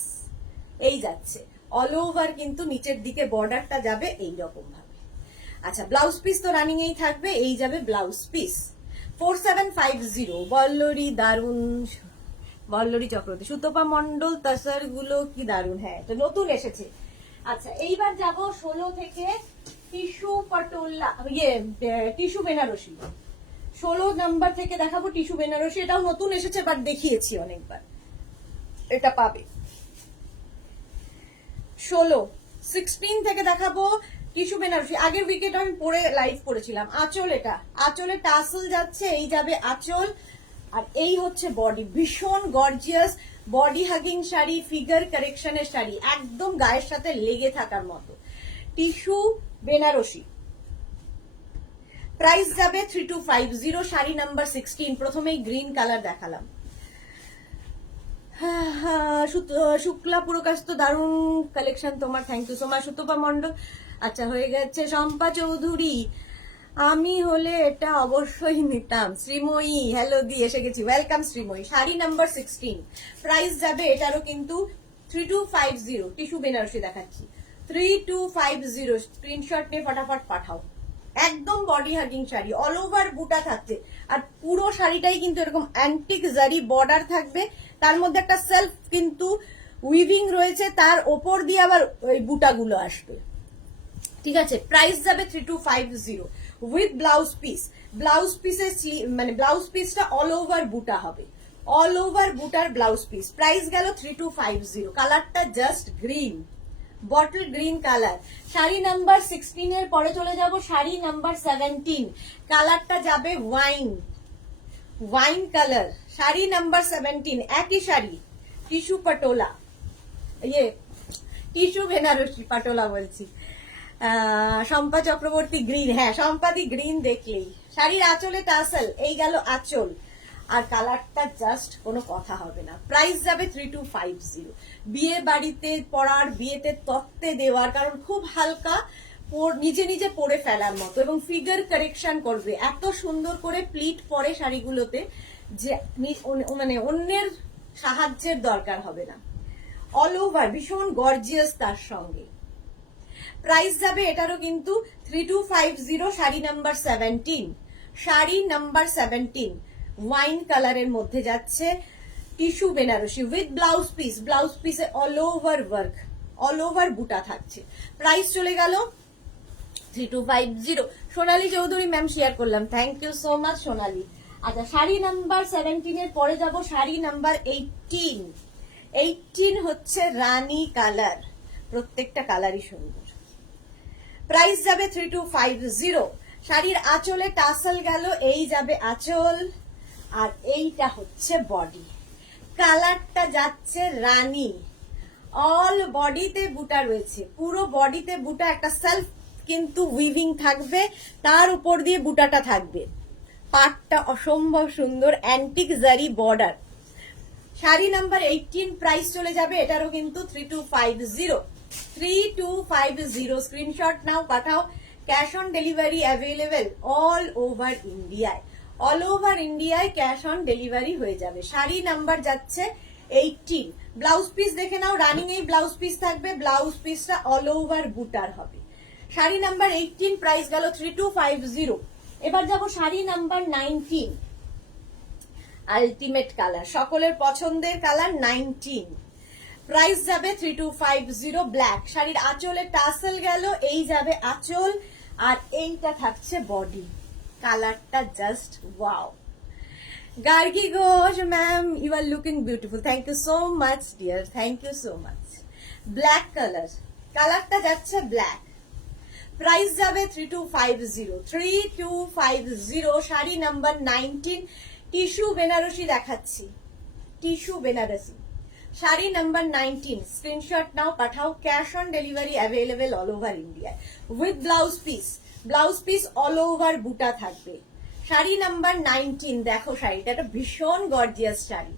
এই যাচ্ছে অল ওভার, কিন্তু নিচের দিকে বর্ডারটা যাবে এইরকম ভাবে। আচ্ছা, ব্লাউজ পিস তো রানিং এই থাকবে, এই যাবে ব্লাউজ পিস 4750। বল্লরি দারুন, বল্লরি চক্রবর্তী, সুতপা মন্ডল, তাসার গুলো কি দারুন। হ্যাঁ, তো নতুন এসেছে। আচ্ছা, এইবার যাব 16 থেকে tissue patola, tissue Banarasi. 16 number থেকে দেখাবো টিস্যু বেনারসি, এটাও নতুন এসেছে, বাট দেখিয়েছি অনেকবার, এটা পাবে। 16 থেকে দেখাবো টিস্যু বেনারসি। আগের উইকেট আমি পরে লাইভ করেছিলাম। আঁচল, এটা আঁচলে টাসেল যাচ্ছে, এই যাবে আঁচল, আর এই হচ্ছে বডি। ভীষণ gorgeous body hugging sari, figure কারেকশনের শাড়ি, একদম গায়ের সাথে লেগে থাকার মতো। টিস্যু বেনারসি, প্রাইস যাবে 3250। শাড়ি নাম্বার 16, প্রথমেই গ্রিন কালার দেখালাম। শুক্লা পুরকাস্ত, দারুণ কালেকশন তোমার, thank you so much Sutapa Mondal. আচ্ছা, হয়ে গেছে। শম্পা চৌধুরী, আমি হলে এটা অবশ্যই নিতাম। শ্রীময়ী, হ্যালো দি এসে গেছি, welcome Sreemoyee. Sari number 16, price যাবে এটারও কিন্তু 3250। টিস্যু বেনারসি দেখাচ্ছি, 3250। স্ক্রিনশট নিয়ে ফটাফট পাঠাও। একদম body hugging sari, all over বুটা থাকছে, আর পুরো শাড়িটাই কিন্তু এরকম অ্যান্টিক জারি বর্ডার থাকবে, তার মধ্যে একটা সেলফ কিন্তু উইভিং রয়েছে, তার ওপর দিয়ে আবার ওই বুটাগুলো আসবে। ঠিক আছে, প্রাইস যাবে 3250 উইথ ব্লাউজ পিস। ব্লাউজ পিসের মানে ব্লাউজ পিসটা অল ওভার বুটা হবে, অল ওভার বুটার ব্লাউজ পিস। প্রাইস গেল 3250। কালারটা just green, bottle green colour. Sari number 16 এর পরে চলে যাব শাড়ি নাম্বার 17। কালারটা যাবে wine, wine colour. Sari number 17, একই শাড়ি, টিস্যু পটোলা, টিস্যু বেনারসি, পাটোলা বলছি। শম্পা চক্রবর্তী গ্রিন, হ্যাঁ সম্পাদি গ্রিন দেখলেই। শাড়ির আঁচলে টাসেল, এই গেল আঁচল, আর কালারটা জাস্ট কোনো কথা হবে না। প্রাইস যাবে 3250। বিয়ে বাড়িতে পরার, বিয়েতে তত্ত্বে দেওয়ার, কারণ খুব হালকা, নিজে নিজে পরে ফেলার মতো, এবং ফিগার কারেকশন করবে। এত সুন্দর করে প্লিট পরে শাড়িগুলোতে যে মানে অন্যের সাহায্যের দরকার হবে না। অল ওভার ভীষণ গর্জিয়াস তার সঙ্গে। প্রাইস যাবে এটারও কিন্তু 3250। Sari number 17, sari number 17 wine কালারের মধ্যে যাচ্ছে, tissue Banarasi with blouse piece. Blouse পিসে all over work, all over বুটা থাকছে। প্রাইস চলে গেল 3250। সোনালী চৌধুরী ম্যাম শেয়ার করলাম, thank you so much Sonali. আচ্ছা, শাড়ি নাম্বার 17 এর পরে যাব শাড়ি নাম্বার 18। 18 হচ্ছে রানী কালার, প্রত্যেকটা কালারই সুন্দর। প্রাইস যাবে 3250। শাড়ির আঁচলে টাসেল গেল, এই যাবে আঁচল, আর এইটা হচ্ছে বডি। কালারটা যাচ্ছে রানী, অল বডিতে বুটা রয়েছে, পুরো বডিতে বুটা, একটা সেলফ কিন্তু উইভিং থাকবে, তার উপর দিয়ে বুটাটা থাকবে। পাটটা অসম্ভব সুন্দর, অ্যান্টিক জারি বর্ডার। শাড়ি নাম্বার 18, প্রাইস চলে যাবে এটারও কিন্তু 3250। 3250 স্ক্রিনশট নাও, পাঠাও। Cash on delivery available all over ইন্ডিয়ায়, অল ওভার ইন্ডিয়ায় ক্যাশ অন ডেলিভারি হয়ে যাবে। শাড়ি নাম্বার যাচ্ছে 18। ব্লাউজ পিস দেখে নাও, রানিং এই ব্লাউজ পিস থাকবে, ব্লাউজ পিসটা অল ওভার বুটার হবে। শাড়ি নাম্বার 18, প্রাইস গেল 3250। এবার যাব শাড়ি নাম্বার 19, আলটিমেট কালার, সকলের পছন্দের কালার 19। প্রাইস যাবে 3250, ব্ল্যাক। শাড়ির আঁচলে টাসেল গেল, এই যাবে আঁচল, আর এইটা থাকছে বডি। কালারটা just wow. Gargi Ghosh ma'am, you are looking beautiful, thank you so much dear, thank you so much. Black colour, কালারটা যাচ্ছে ব্ল্যাক। প্রাইস যাবে 3250। 3250, শাড়ি নাম্বার 19, টিস্যু বেনারসি দেখাচ্ছি, tissue Benarasi. Sari number 19, screenshot নাও, পাঠাও। Cash on delivery available all over India with blouse piece. Blouse piece all over বুটা থাকবে। Sari number 19, দেখো শাড়িটা একটা ভীষণ গর্জিয়াস শাড়ি,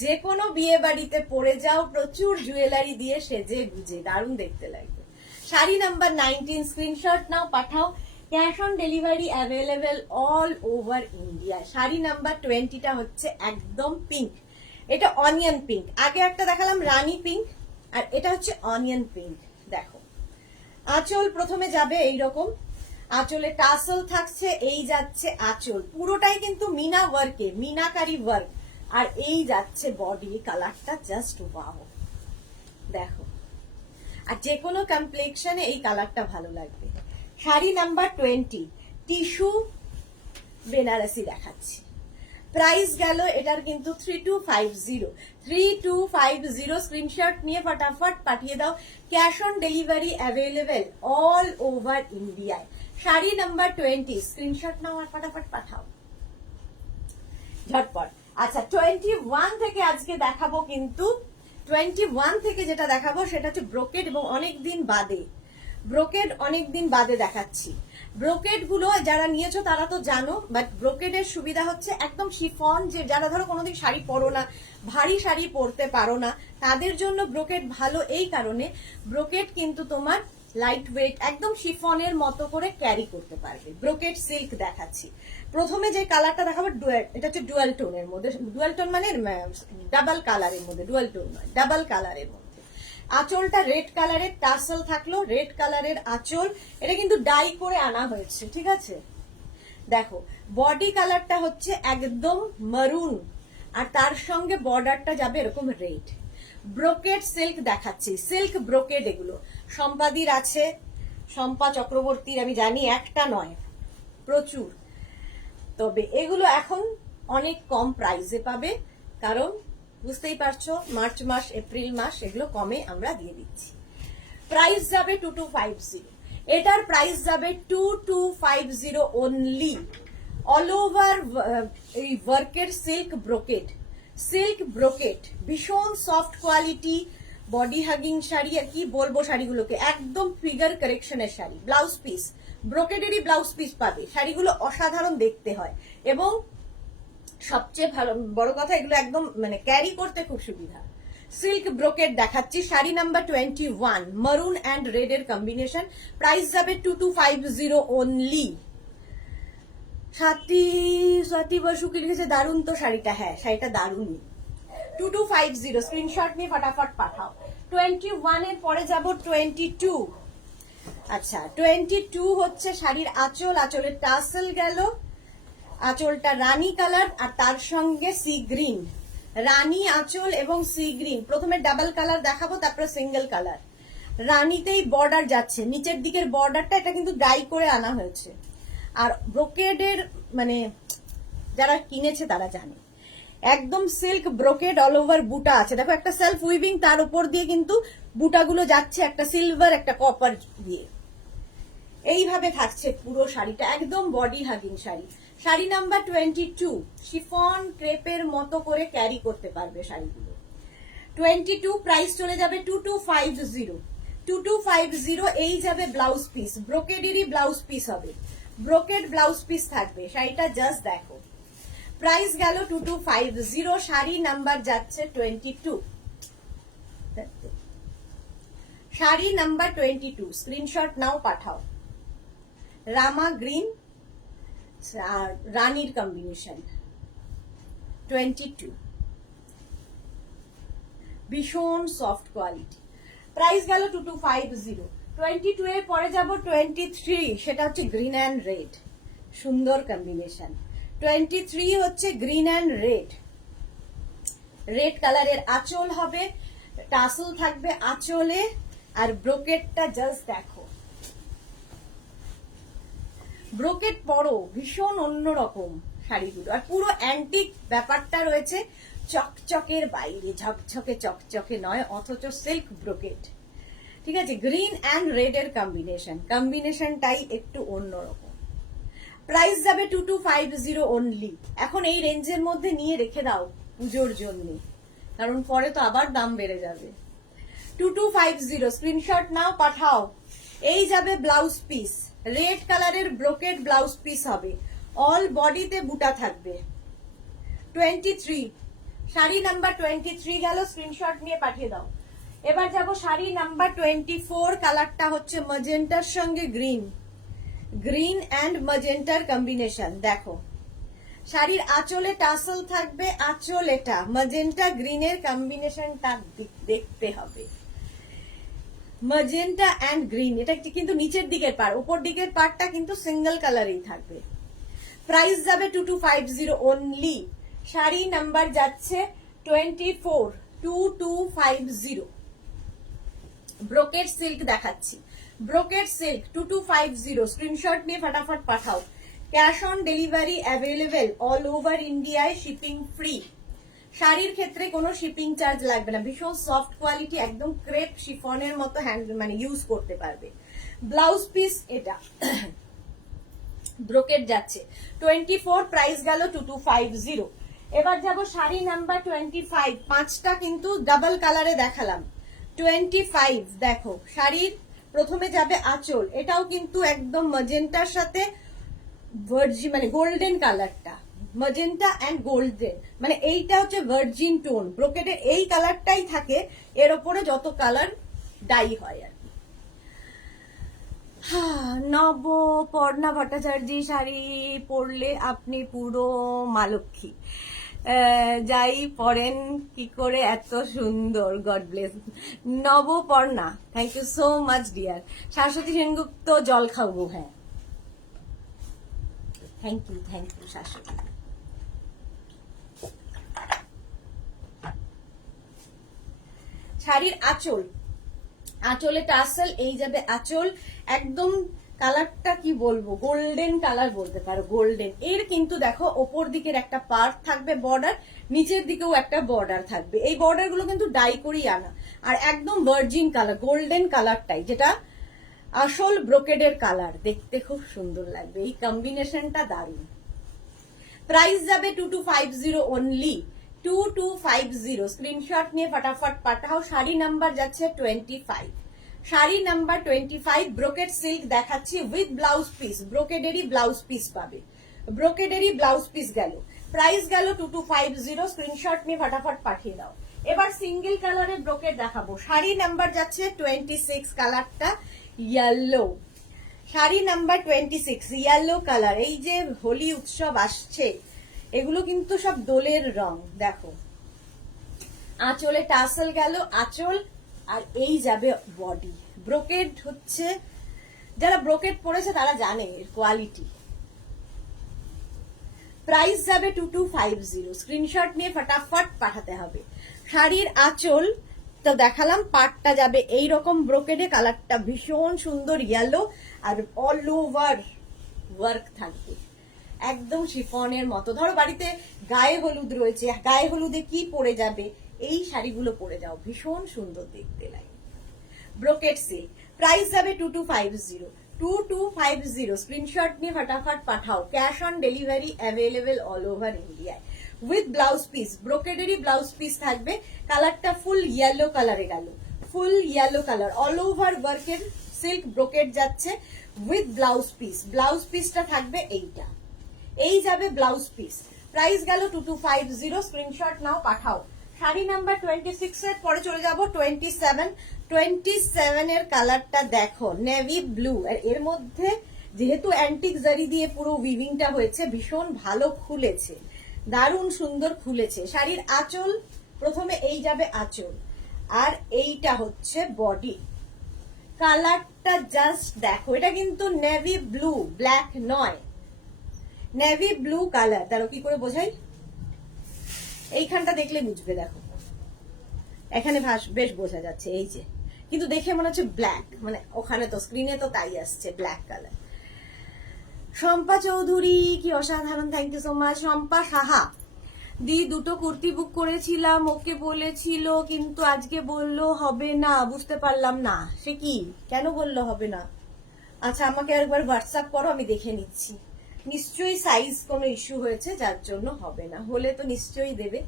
যে কোনো বিয়ে বাড়িতে পরে যাও, প্রচুর জুয়েলারি দিয়ে সেজে গুজে দারুণ দেখতে লাগবে। শাড়ি নাম্বার 19, স্ক্রিনশট নাও, পাঠাও। Cash on delivery available all over India. Sari number 20টা হচ্ছে একদম পিঙ্ক, এটা অনিয়ন পিঙ্ক। আগে একটা দেখালাম রানী পিঙ্ক, আর এটা হচ্ছে অনিয়ন পিঙ্ক। দেখো আঁচল প্রথমে যাবে এইরকম, আঁচলে টাসেল থাকছে, এই যাচ্ছে আঁচল, পুরোটাই কিন্তু মিনা ওয়ার্কে, মিনাকারি ওয়ার্ক, আর এই যাচ্ছে বডি। কালারটা জাস্ট ওয়াও, দেখো, আর যে কোনো কমপ্লেক্সনে এই কালারটা ভালো লাগবে। শাড়ি নাম্বার 20, টিস্যু বেনারসি দেখাচ্ছি। প্রাইস গেল এটার কিন্তু 3250। 3250, স্ক্রিনশট নিয়ে ফটাফট পাঠিয়ে দাও। Cash on delivery available all over ইন্ডিয়ায়। শাড়ি নাম্বার 20, স্ক্রিনশট নাও আর ফটাফট পাঠাও ঝটপট। আচ্ছা 21 থেকে আজকে দেখাবো, কিন্তু 21 থেকে যেটা দেখাবো সেটা হচ্ছে ব্রোকেড, এবং অনেকদিন বাদে ব্রোকেড, অনেকদিন বাদে দেখাচ্ছি। ব্রোকেড গুলো যারা নিয়েছো তারা তো জানো, বাট ব্রোকেডের সুবিধা হচ্ছে একদম শিফন, যে যারা ধরো কোনোদিন শাড়ি পরো না, ভারী শাড়ি পরতে পারো না, তাদের জন্য ব্রোকেড ভালো। এই কারণে ব্রোকেড কিন্তু তোমার লাইট ওয়েট, একদম শিফনের মতো করে ক্যারি করতে পারবে। ব্রোকেড সিল্ক দেখাচ্ছি। প্রথমে যে কালারটা দেখাবো, এটা হচ্ছে ডুয়াল টোনের মধ্যে, ডুয়াল টোন মানে ডাবল কালারের মধ্যে, ডুয়াল টোন নয়, ডাবল কালারের মধ্যে। আঁচলটা রেড কালারের, টাসেল থাকলো, রেড কালারের আঁচল, এটা কিন্তু ডাই করে আনা হয়েছে, ঠিক আছে। দেখো বডি কালারটা হচ্ছে একদম মারুন, আর তার সঙ্গে বর্ডারটা যাবে এরকম রেড। ব্রোকেড সিল্ক দেখাচ্ছি, সিল্ক ব্রোকেড, এগুলো সম্পাদির আছে, শম্পা চক্রবর্তীর, আমি জানি একটা নয়, প্রচুর। তবে এগুলো এখন অনেক কম প্রাইসে পাবে, কারণ বুঝতেই পারছো মার্চ মাস, এপ্রিল মাস, এগুলো কমে আমরা দিয়ে দিচ্ছি। প্রাইস যাবে 2250, এটার প্রাইস যাবে 2250 অনলি। অল ওভার এই ওয়ার্কের সিল্ক ব্রোকেড, সিল্ক ব্রোকেড, ভীষণ soft quality, body hugging sari, আর কি বলবো শাড়িগুলোকে, একদম ফিগার কারেকশনের শাড়ি। ব্লাউজ পিস ব্রোকেডেরই ব্লাউজ পিস পাবে। শাড়িগুলো অসাধারণ দেখতে হয়, এবং সবচেয়ে ভালো বড় কথা, এগুলো একদম মানে ক্যারি করতে খুব সুবিধা। সিল্ক ব্রোকেড দেখাচ্ছি। শাড়ি নাম্বার 21, মারুন অ্যান্ড রেড এর কম্বিনেশন। প্রাইস যাবে 2250 অনলি। সাথী বসুকে লিখেছে দারুণ তো শাড়িটা, হ্যাঁ শাড়িটা দারুণই। 2250, স্ক্রিনশট নিয়ে ফটাফট পাঠাও। 21 এর পরে যাব 22। আচ্ছা 22 হচ্ছে শাড়ির আঁচল, আঁচলের টাসেল গেল, আঁচলটা রানী কালার, আর তার সঙ্গে সি গ্রিন, রানী আঁচল এবং সি গ্রিন। প্রথমে ডাবল কালার দেখাবো, তারপরে সিঙ্গেল কালার। রানীতেই বর্ডার যাচ্ছে, নিচের দিকের বর্ডারটা এটা কিন্তু ডাই করে আনা হয়েছে। আর ব্রোকেডের মানে যারা কিনেছে তারা জানে, একদম সিল্ক ব্রোকেড অল ওভার বুটা আছে, দেখো একটা সেলফ উইভিং, তার উপর দিয়ে কিন্তু বুটাগুলো যাচ্ছে একটা সিলভার একটা কপার দিয়ে। এইভাবে থাকছে পুরো শাড়িটা, একদম body hugging sari. Sari number 22, chiffon ক্রেপের মতো করে ক্যারি করতে পারবে শাড়িগুলো। 22 প্রাইস চলে যাবে 2250। 2250 এই যাবে ব্লাউজ পিস, ব্রোকেডেরই ব্লাউজ পিস হবে, ব্রোকেড ব্লাউজ পিস থাকবে শাড়িটা, জাস্ট দেখো। প্রাইস গেল 2250, শাড়ি নাম্বার যাচ্ছে 22। শাড়ি নাম্বার 22, স্ক্রিনশট নাও পাঠাও। রামা গ্রিন আর রানীর কম্বিনেশন 22, ভীষণ সফট কোয়ালিটি। প্রাইস গেল 2250। 22 এর পরে যাব 23, সেটা হচ্ছে গ্রিন অ্যান্ড রেড, সুন্দর কম্বিনেশন। 23 হচ্ছে গ্রিন অ্যান্ড রেড, রেড কালারের আঁচল হবে, টাসেল থাকবে আঁচলে, আর ব্রোকেটটা জাস্ট দেখো, ব্রোকেট পরো, ভীষণ অন্যরকম শাড়িগুলো, আর পুরো অ্যান্টিক ব্যাপারটা রয়েছে, চকচকের বাইরে, ঝকঝকে চকচকে নয়, অথচ সিল্ক ব্রোকেট। ঠিক আছে, গ্রিন অ্যান্ড রেড এর কম্বিনেশনটাই একটু অন্যরকম। প্রাইস যাবে 2250 অনলি। এখন এই রেঞ্জের মধ্যে নিয়ে রেখে দাও পুজোর জন্য, কারণ পরে তো আবার দাম বেড়ে যাবে। 2250, স্ক্রিনশট নাও পাঠাও। এই যাবে ব্লাউজ পিস, রেড কালারের ব্রোকেড ব্লাউজ পিস হবে, অল বডিতে বুটা থাকবে। 23, শাড়ি নাম্বার 23 গেল, স্ক্রিনশট নিয়ে পাঠিয়ে দাও। এবার যাব শাড়ি নাম্বার 24, কালারটা হচ্ছে ম্যাজেন্টার সঙ্গে গ্রিন, গ্রিন অ্যান্ড ম্যাজেন্টার কম্বিনেশন। দেখো শাড়ির আঁচলে টাসেল থাকবে, আঁচল এটা ম্যাজেন্টা গ্রিনের কম্বিনেশনটা দেখতে হবে, ম্যাজেন্টা অ্যান্ড গ্রিন। এটা কিন্তু নিচের দিকের পার, উপর দিকের পারটা কিন্তু সিঙ্গেল কালারেই থাকবে। প্রাইস যাবে 2250 অনলি। শাড়ি নাম্বার যাচ্ছে 24, 2250। ব্রোকেড সিল্ক দেখাচ্ছি, ব্রোকেড সিল্ক 2250, স্ক্রিনশট নিয়ে ফটাফট পাঠাও। Cash on delivery available all over ইন্ডিয়ায়, শিপিং ফ্রি। শাড়ির ক্ষেত্রে কোনো শিপিং চার্জ লাগবে না, ভীষণ সফট কোয়ালিটি, একদম ক্রেপ শিফনের মতো মানে ইউজ করতে পারবে। ব্লাউজ পিস এটা ব্রোকেড যাচ্ছে 24, প্রাইস গেল 2250। এবার যাব শাড়ি নাম্বার 25, পাঁচটা কিন্তু ডাবল কালারে দেখালাম। 25 দেখো, শাড়ির প্রথমে যাবে আঁচল, এটাও কিন্তু একদম ম্যাজেন্টার সাথে ভার্জিন মানে গোল্ডেন কালারটা, ম্যাজেন্টা অ্যান্ড গোল্ডেন, মানে এইটা হচ্ছে ভার্জিন টোন, ব্রোকেডের এই কালারটাই থাকে, এর ওপরে যত কালার ডাই হয় আর কি। নবপর্ণা ভট্টাচার্য, শাড়ি পরলে আপনি পুরো মা লক্ষ্মী, যাই পরেন কি করে এত সুন্দর, God bless. Nabaparna, thank you so much dear. Shashwati Sengupta, জল খাবো, হ্যাঁ থ্যাংক ইউ শাশ্বতী। শাড়ির আঁচল, আঁচলে টাসেল, এই যাবে আঁচল, একদম কালারটা কি বলবো, গোল্ডেন কালার বলতে পারো, গোল্ডেন। এর কিন্তু দেখো ওপর দিকের একটা পার্ট থাকবে বর্ডার, নিচের দিকেও একটা বর্ডার থাকবে, এই বর্ডার গুলো কিন্তু ডাই করেই আনা, আর একদম ভার্জিন কালার, গোল্ডেন কালারটাই, যেটা আসল ব্রোকেডের কালার, দেখতে খুব সুন্দর লাগবে, এই কম্বিনেশনটা দারুণ। প্রাইস যাবে 2250 অনলি, 2250, স্ক্রিনশট নিয়ে ফটাফট পাঠাও। শাড়ি নাম্বার যাচ্ছে 25, শাড়ি নাম্বার 25, ব্রোকেড সিল্ক দেখাচ্ছি উইথ ব্লাউজ পিস, ব্রোকেডেরই ব্লাউজ পিস পাবে, ব্রোকেডেরই ব্লাউজ পিস গেল। প্রাইস গেল 2250, স্ক্রিনশট নিয়ে ফটাফট পাঠিয়ে দাও। এবার সিঙ্গেল কালারের ব্রোকেড দেখাবো, শাড়ি নাম্বার যাচ্ছে 26, কালারটা yellow, sari number 26, yellow colour. এই যে হোলি উৎসব আসছে, এগুলো কিন্তু সব দোলের রং, দেখো আঁচলে টাসেল গেল, আঁচল, আর এই যাবে বডি। ব্রোকেড হচ্ছে, যারা ব্রোকেড পরেছে তারা জানে এর কোয়ালিটি। প্রাইস যাবে 2250, স্ক্রিনশট নিয়ে ফটাফট পাঠাতে হবে। শাড়ির আঁচল তো দেখালাম, পাটটা যাবে এইরকম ব্রোকেডে, কালারটা ভীষণ সুন্দর ইয়েলো, আর অল ওভার ওয়ার্ক থাকবে, একদম শিফনের মতো। ধরো বাড়িতে গায়ে হলুদ রয়েছে, গায়ে হলুদে কি পরে যাবে, এই শাড়িগুলো পরে যাও, ভীষণ সুন্দর দেখতে লাগে। ব্রোকেট সিল্ক, প্রাইস যাবে 2250, 2250। স্ক্রিনশট নিয়ে ফটাফট পাঠাও। Cash on delivery available all over ইন্ডিয়ায় উইথ ব্লাউজ পিস। ব্রোকেডেরই ব্লাউজ পিস থাকবে, কালারটা ফুল ইয়েলো কালারে গেল, full yellow colour, all over ওয়ার্কের সিল্ক ব্রোকেড যাচ্ছে উইথ ব্লাউজ পিস। ব্লাউজ পিসটা থাকবে এইটা, এই যাবে ব্লাউজ পিস। প্রাইস গেল 2250, স্ক্রিনশট নাও পাঠাও। শাড়ি নাম্বার 26 এর পরে চলে যাব 27। 27 এর কালারটা দেখো, নেভি ব্লু, আর এর মধ্যে যেহেতু অ্যান্টিক জারি দিয়ে পুরো উইভিংটা হয়েছে, ভীষণ ভালো খুলেছে, দারুণ সুন্দর খুলেছে। শাড়ির আঁচল, প্রথমে এই যাবে আঁচল, আর এইটা হচ্ছে বডি। কালারটা জাস্ট দেখো, এটা কিন্তু নেভি ব্লু, ব্ল্যাক নয়, নেভি ব্লু কালার। তারও কি করে বোঝাই, এইখানটা দেখলে বুঝবে, দেখো এখানে বেশ বোঝা যাচ্ছে, এই যে, কিন্তু দেখে মনে হচ্ছে ব্ল্যাক, মানে ওখানে তো স্ক্রিনে তো তাই আসছে ব্ল্যাক কালার। শম্পা চৌধুরী, কি অসাধারণ, thank you so much. Shampa Saha, দি দুটো কুর্তি বুক করেছিলাম, ওকে বলেছিল কিন্তু আজকে বললো হবে না, বুঝতে পারলাম না, সে কি, কেন বললো হবে না? আচ্ছা আমাকে একবার হোয়াটসঅ্যাপ করো, আমি দেখে নিচ্ছি। নিশ্চয়ই সাইজ কোনো ইস্যু হয়েছে যার জন্য হবে না, হলে তো নিশ্চয়ই দেবে।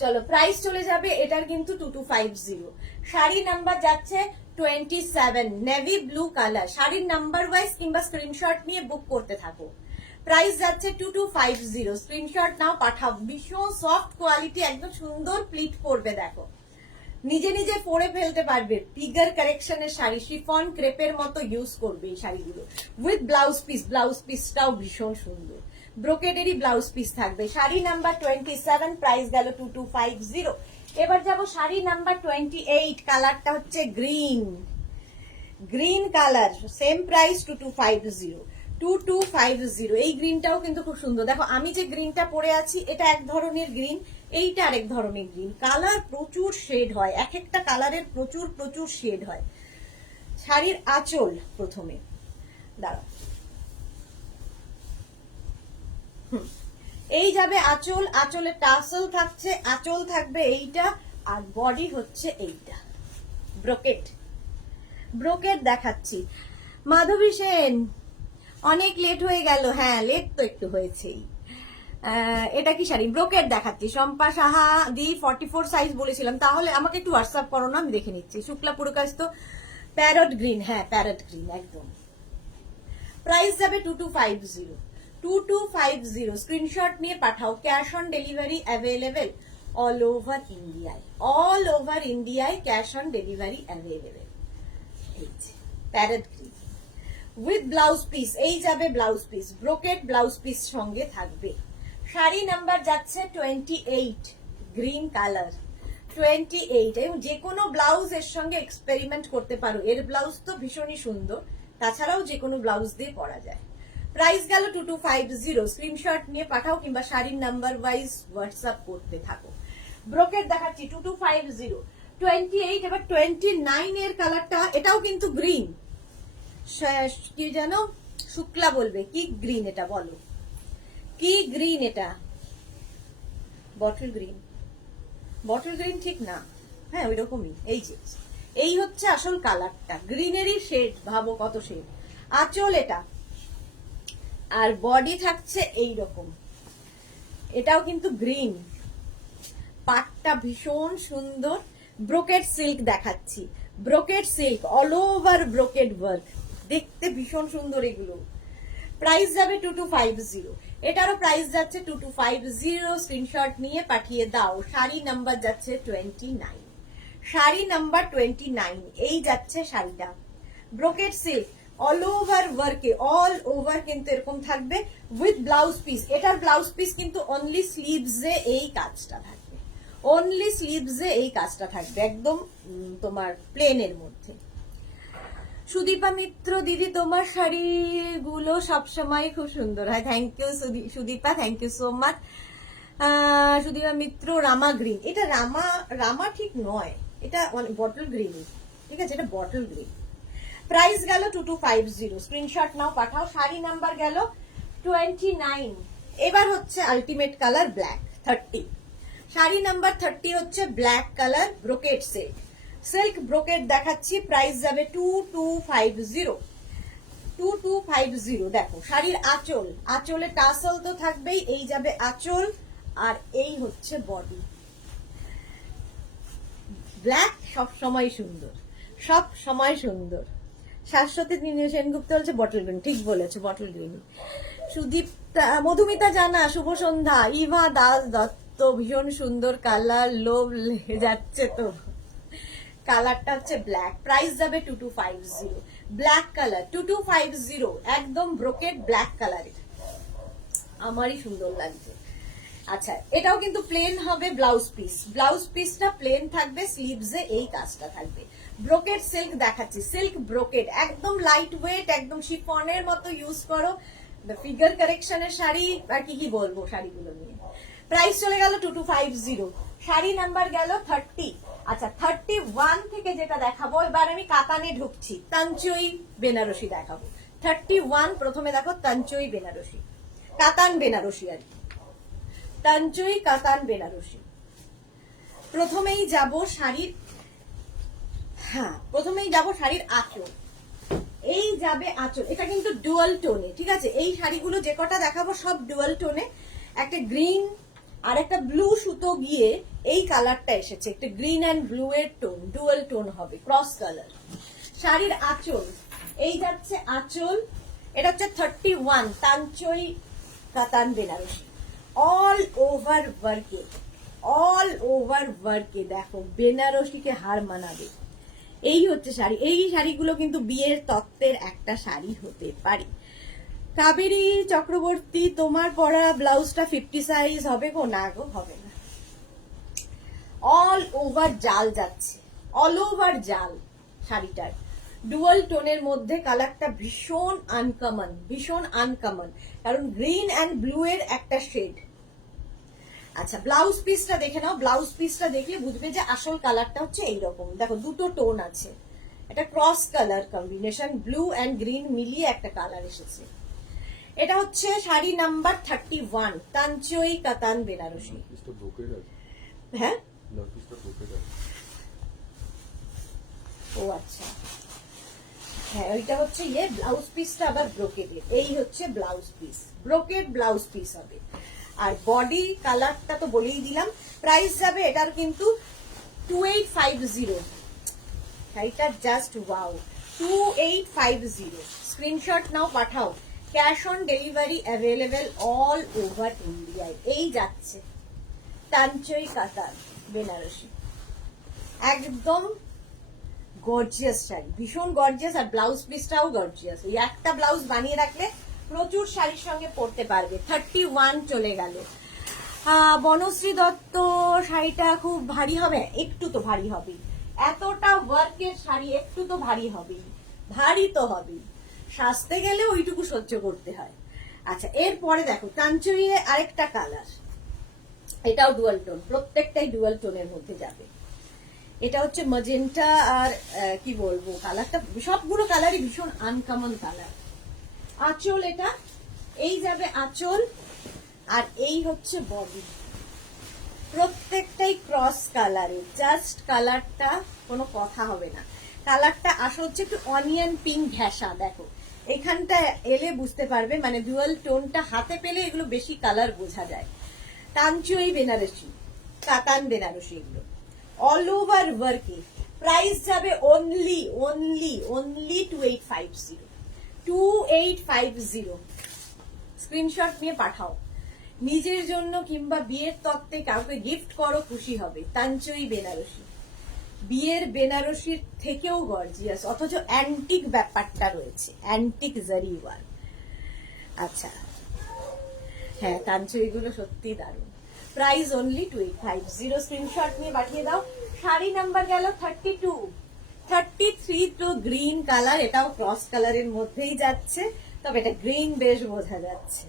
চলো প্রাইস চলে যাবে এটার কিন্তু 2250। শাড়ি নাম্বার যাচ্ছে 27, নেভি ব্লু কালার। শাড়ির নাম্বার ওয়াইজ কিংবা স্ক্রিনশট নিয়ে বুক করতে থাকো। প্রাইস যাচ্ছে 2250, স্ক্রিনশট নাও পাঠাও। ভীষণ সফট কোয়ালিটি, একদম সুন্দর প্লিট করবে, দেখো নিজে নিজে পরে ফেলতে পারবে। ফিগার কারেকশনের শাড়ি, শিফন ক্রেপের মতো ইউজ করবে এই শাড়িগুলো উইথ ব্লাউজ পিস। ব্লাউজ পিসটাও ভীষণ সুন্দর, ব্রোকেডেরই ব্লাউজ পিস থাকবে। শাড়ি নাম্বার 27, প্রাইস গেল 2250। এবার যাব শাড়ি নাম্বার 28, কালারটা হচ্ছে green, green colour, same price 2250, 2250। এই গ্রিনটাও কিন্তু খুব সুন্দর, দেখো আমি যে গ্রিনটা পরে আছি এটা এক ধরনের গ্রিন, এইটা আরেক ধরনের গ্রিন। কালার প্রচুর শেড হয়, এক একটা কালারের প্রচুর প্রচুর শেড হয়। শাড়ির আঁচল প্রথমে, দাঁড়াও, এই যাবে আঁচল, আঁচলে টাসেল থাকছে, আঁচল থাকবে এইটা, আর বডি হচ্ছে এইটা, ব্রোকেট। ব্রোকেট দেখাচ্ছি। মাধবী সেন, অনেক লেট হয়ে গেল, হ্যাঁ লেট তো একটু হয়েছেই। এটা কি শাড়ি, ব্রোকেট দেখাচ্ছি। শম্পা সাহা দি 44 সাইজ বলেছিলাম, তাহলে আমাকে একটু হোয়াটসঅ্যাপ করো না, আমি দেখে নিচ্ছি। শুক্লা পুরকাশ তো প্যারট গ্রিন, হ্যাঁ প্যারট গ্রিন একদম। প্রাইস যাবে 2250, 2250। স্ক্রিনশট নিয়ে পাঠাও। Cash on delivery available all over ইন্ডিয়ায়, অল ওভার ইন্ডিয়ায় cash on delivery available. Parrot green with blouse piece, এই যাবে blouse piece, brocade blouse piece সঙ্গে থাকবে। শাড়ি নাম্বার যাচ্ছে 28, গ্রিন কালার 28। এবং যে কোনো ব্লাউজ এর সঙ্গে এক্সপেরিমেন্ট করতে পারো, এর ব্লাউজ তো ভীষণই সুন্দর, তাছাড়াও যে কোনো ব্লাউজ দিয়ে পরা যায়। প্রাইস গেল 2250, স্ক্রিনশট নিয়ে পাঠাও কিংবা শাড়ির নাম্বার ওয়াইজ হোয়াটসঅ্যাপ করতে থাকো। ব্রোকেট দেখাচ্ছি 2250, 28। এবার 29 এর কালারটা, এটাও কিন্তু গ্রিন, কি জানো শুক্লা বলবে, কি গ্রিন এটা বলো, কি গ্রিন এটা? বটল গ্রিন, বটল গ্রিন ঠিক না, হ্যাঁ ওই রকমই। এই যে এই হচ্ছে আসল কালারটা, গ্রিনেরই শেড, ভাবো কত শেড। আঁচল এটা, আর বডি থাকছে এই রকম, এটাও কিন্তু গ্রিন, পাটটা ভীষণ সুন্দর। ব্রোকেট সিল্ক দেখাচ্ছি, brocade silk all over brocade work, দেখতে ভীষণ সুন্দর এগুলো। প্রাইস যাবে 2250, এটারও প্রাইস যাচ্ছে 2250। স্ক্রিনশট নিয়ে পাঠিয়ে দাও। শাড়ি নাম্বার যাচ্ছে 29, শাড়ি নাম্বার 29, এই যাচ্ছে শাড়িটা, ব্রোকেট সিল্ক অল ওভার ওয়ার্কে, অল ওভার কিন্তু এরকম থাকবে উইথ ব্লাউজ পিস। এটার ব্লাউজ পিস কিন্তু অনলি স্লিভসে এই কাজটা থাকবে, অনলি স্লিভসে এই কাজটা থাকবে, একদম তোমার প্লেনের মধ্যে। সুদীপা মিত্র, দিদি তোমার শাড়িগুলো সবসময় খুব সুন্দর হয়, thank you Sudipa, thank you so much. Sudipa Mitra, রামা গ্রিন, এটা রামা, রামা ঠিক নয়, এটা বটল গ্রিন, ঠিক আছে, এটা বটল গ্রিন। প্রাইস গেল 2250, স্ক্রিনশট নাও পাঠাও। শাড়ি নাম্বার গেল 29। এবার হচ্ছে ultimate colour black 30। Sari number 30 হচ্ছে black colour brocade silk. Silk brocade দেখাচ্ছি, প্রাইস যাবে 2250। 2250। দেখো শাড়ির আঁচল, আঁচলে টাসল তো থাকবেই, এই যাবে আঁচল, আর এই হচ্ছে বডি। ব্ল্যাক সব সময় সুন্দর, সব সময় সুন্দর। শাশ্বতী সেনগুপ্ত বলছে বটল গ্রিন, ঠিক বলেছে, বটল গ্রিন। সুদীপ, মধুমিতা জানা, শুভ সন্ধ্যা। ইভা দাস দত্ত, ভীষণ সুন্দর কালার, লোভ লেগে যাচ্ছে তো। কালারটা হচ্ছে ব্ল্যাক, প্রাইস যাবে 2250। ব্ল্যাক কালার 2250, একদম ব্রোকেড ব্ল্যাক কালারের, আমারই সুন্দর লাগছে। আচ্ছা, এটাও কিন্তু প্লেন হবে ব্লাউজ পিস, ব্লাউজ পিসটা প্লেন থাকবে, স্লিভসে এই কাজটা থাকবে। ব্রোকেড সিল্ক দেখাচ্ছি, সিল্ক ব্রোকেড, একদম লাইট ওয়েট, একদম শিফনের মতো ইউজ করো, ফিগার কারেকশনের শাড়ি, আর কি কি বলবো শাড়িগুলো নিয়ে। প্রাইস চলে গেল 2250, শাড়ি নাম্বার গেল 30। আচ্ছা, 31 থেকে যেটা দেখাবো, এবার আমি কাতানে ঢুকছি, তাঞ্চই বেনারসি দেখাবো। 31 প্রথমে দেখো, তাঞ্চই বেনারসি, কাতান বেনারসি আর কি, তাঞ্চই কাতান বেনারসি। প্রথমেই যাব শাড়ির, হ্যাঁ প্রথমেই যাব শাড়ির আঁচল, এই যাবে আঁচল। এটা কিন্তু ডুয়াল টোনে, ঠিক আছে, এই শাড়িগুলো যে কটা দেখাবো সব ডুয়াল টোনে। একটা গ্রিন আর একটা ব্লু সুতো গিয়ে এই কালারটা এসেছে, একটা গ্রিন অ্যান্ড ব্লু এর টোন, ডুয়াল টোন হবে, ক্রস কালার। শাড়ির আঁচল, এই যাচ্ছে আঁচল, এটা হচ্ছে 31 তাঞ্চই কাতান বেনারসি, অল ওভার ওয়ার্কে, অল ওভার ওয়ার্কে। দেখো বেনারসিকে হার মানাবে, এই হচ্ছে শাড়ি। এই শাড়িগুলো কিন্তু বিয়ের তত্ত্বের একটা শাড়ি হতে পারে। কাবেরী চক্রবর্তী, তোমার পরা ব্লাউজটা 50 সাইজ হবে গো? না গো, হবে না। অল ওভার জাল যাচ্ছে, অল ওভার জাল শাড়িটার, ডুয়াল টোনের মধ্যে, কালারটা ভীষণ আনকমন, ভীষণ আনকমন, কারণ গ্রিন অ্যান্ড ব্লু এর একটা শেড। আচ্ছা, ব্লাউজ পিসটা দেখে নাও, ব্লাউজ পিসটা দেখলে বুঝবে যে আসল কালারটা হচ্ছে এইরকম। দেখো দুটো টোন আছে, এটা cross colour combination, blue and green মিলিয়ে একটা কালার এসেছে। এটা হচ্ছে শাড়ি নাম্বার 31 তাঞ্চই কাতান বেনারসি। হ্যাঁ, ও আচ্ছা, হ্যাঁ ওইটা হচ্ছে ইয়ে, ব্লাউজ পিসটা আবার ব্রোকেডের, এই হচ্ছে blouse piece, brocade blouse piece হবে। আর বডি কালারটা তো বলেই দিলাম। প্রাইস যাবে এটার কিন্তু 2850, শাড়িটা জাস্ট ওয়াও, 2850। স্ক্রিনশট নাও, পাঠাও। Cash on delivery available all over ইন্ডিয়ায়। এই যাচ্ছে তাঞ্চই কাতান বেনারসি, একদম গর্জিয়াস শাড়ি, ভীষণ গর্জিয়াস, আর ব্লাউজ পিসটাও গর্জিয়াস। এই একটা ব্লাউজ বানিয়ে রাখলে প্রচুর শাড়ির সঙ্গে পরতে পারবে। 31 চলে গেল। বনশ্রী দত্ত, শাড়িটা খুব ভারী হবে, একটু তো ভারী হবে, এতটা ওয়ার্কের শাড়ি একটু তো ভারী হবেই, ভারী তো হবেই, সাজতে গেলে ওইটুকু সহ্য করতে হয়। আচ্ছা, এরপরে দেখো তাঞ্চই আরেকটা কালার, এটাও ডুয়াল টোন, প্রত্যেকটাই ডুয়াল টোনের মধ্যে যাবে। এটা হচ্ছে ম্যাজেন্টা, আর কি বলবো, কালারটা সবগুলো কালারই ভীষণ আনকমন কালার। আঁচল, এটা এই যাবে আঁচল, আর এই হচ্ছে বডি, প্রত্যেকটাই ক্রস কালারে, জাস্ট কালারটা কোনো কথা হবে না। কালারটা আসলে হচ্ছে একটু অনিয়ন পিঙ্ক ঘেঁষা, দেখো এখানটা এলে বুঝতে পারবে, মানে ডুয়াল টোনটা হাতে পেলে এগুলো বেশি কালার বোঝা যায়। তাঞ্চই বেনারসি, কাতান বেনারসি, এগুলো অল ওভার ওয়ার্কে। প্রাইস যাবে অনলি 2850, 2850। স্ক্রিনশট নিয়ে পাঠাও, নিজের জন্য কিংবা বিয়ের তত্ত্বে কাউকে গিফট করো, খুশি হবে। তাঞ্চই বেনারসি, বিয়ের বেনারসির থেকেও গর্জিয়াস, অথচ অ্যান্টিক ব্যাপারটা রয়েছে, অ্যান্টিক জারি ওয়ার্ক। আচ্ছা, হ্যাঁ তাঞ্চই গুলো সত্যি দারুণ। প্রাইস অনলি 2850, স্ক্রিনশট নিয়ে পাঠিয়ে দাও। শাড়ি নাম্বার গেল 32, 33 তো গ্রিন কালার, এটাও ক্রস কালারের মধ্যেই যাচ্ছে, তবে এটা গ্রিন বেশ বোঝা যাচ্ছে।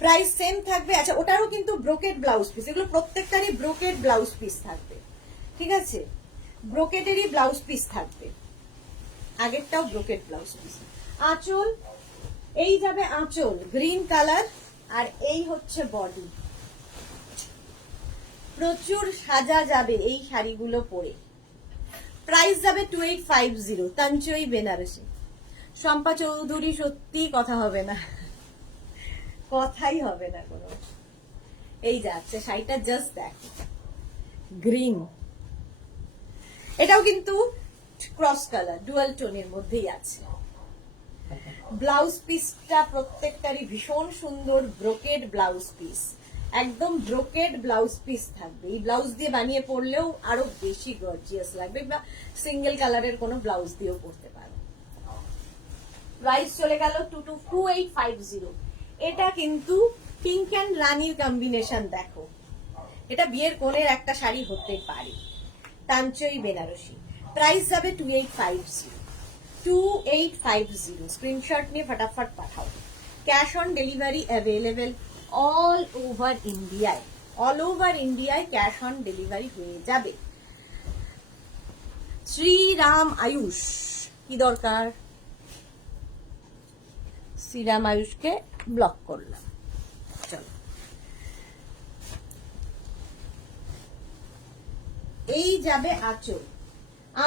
প্রাইস সেম থাকবে। আচ্ছা, ওটারও কিন্তু ব্রোকেড ব্লাউজ পিস, এগুলো প্রত্যেকটারই ব্রোকেড ব্লাউজ পিস থাকবে, ঠিক আছে, ব্রোকেডেরই ব্লাউজ পিস থাকবে, আগেরটাও ব্রোকেড ব্লাউজ পিস। আঁচল এই যাবে আঁচল গ্রিন কালার, আর এই হচ্ছে বডি। প্রচুর সাজা যাবে এই শাড়িগুলো পরে। প্রাইস যাবে 2850, তাঞ্চই বেনারসি। শম্পা চৌধুরী সত্যি কথা হবে না, কথাই হবে না কোনো। এই যাচ্ছে শাড়িটা, জাস্ট দেখো গ্রিন, এটাও কিন্তু ক্রস কালার ডুয়াল টোনের মধ্যেই আছে। ব্লাউজ পিসটা প্রত্যেকটারই ভীষণ সুন্দর, ব্রোকেড ব্লাউজ পিস, একদম ব্রোকেড ব্লাউজ পিস থাকবে। এই ব্লাউজ দিয়ে বানিয়ে পরলেও আরো বেশি গর্জিয়াস লাগবে, বা সিঙ্গেল কালারের কোনো ব্লাউজ দিয়েও পরতে পারো। প্রাইস চলে গেল 2850। এটা কিন্তু পিঙ্ক অ্যান্ড রানীর কম্বিনেশন, দেখো এটা বিয়ের কোণের একটা শাড়ি হতে পারে। তাঞ্চই বেনারসি। প্রাইস যাবে 2850। 2850 স্ক্রিনশট নিয়ে ফটাফট পাঠাও। Cash on delivery available all over ইন্ডিয়ায়। অল ওভার ইন্ডিয়ায় ক্যাশ অন ডেলিভারি হয়ে যাবে। শ্রীরাম আয়ুষ, কি দরকার? শ্রীরাম আয়ুষকে ব্লক করলাম। চলো, এই যাবে আঁচল।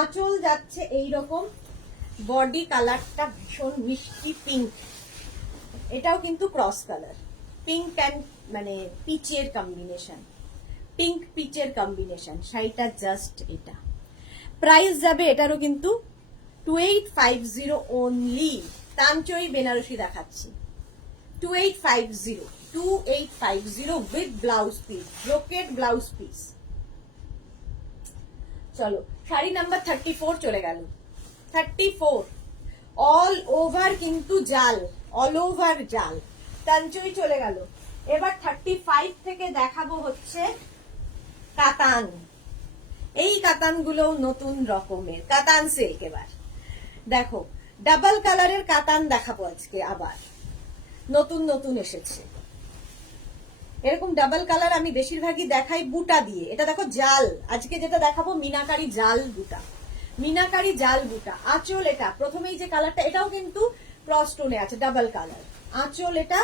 আঁচল যাচ্ছে এইরকম, বডি কালারটা ভীষণ মিষ্টি পিঙ্ক, এটাও কিন্তু ক্রস কালার, পিঙ্ক অ্যান্ড মানে পিচের কম্বিনেশন, পিঙ্ক পিচের কম্বিনেশন। শাড়িটা জাস্ট এটা। প্রাইস যাবে এটারও কিন্তু 2850 অনলি। তাঞ্চই বেনারসি দেখাচ্ছি, 2850 with blouse piece, brocade blouse piece. চলো, শাড়ি নাম্বার 34 চলে গেল। 34 অল ওভার কিন্তু জাল, অল ওভার জাল। তাঞ্চই চলে গেল। এবার 35 থেকে দেখাবো হচ্ছে কাতান। এই কাতানগুলো নতুন রকমের কাতান সিল্ক। এবার দেখো ডাবল কালারের কাতান দেখাবো আজকে, আবার নতুন নতুন এসেছে এরকম ডাবল কালার। আমি বেশিরভাগই দেখাই বুটা দিয়ে। এটা দেখো জাল, আজকে যেটা দেখাবো মিনাকারি জাল বুটা, মিনাকারি জাল বুটা। আঁচল এটা প্রথমেই যে কালারটা, এটাও কিন্তু ক্রস টোনে আছে, ডাবল কালার আঁচল এটা।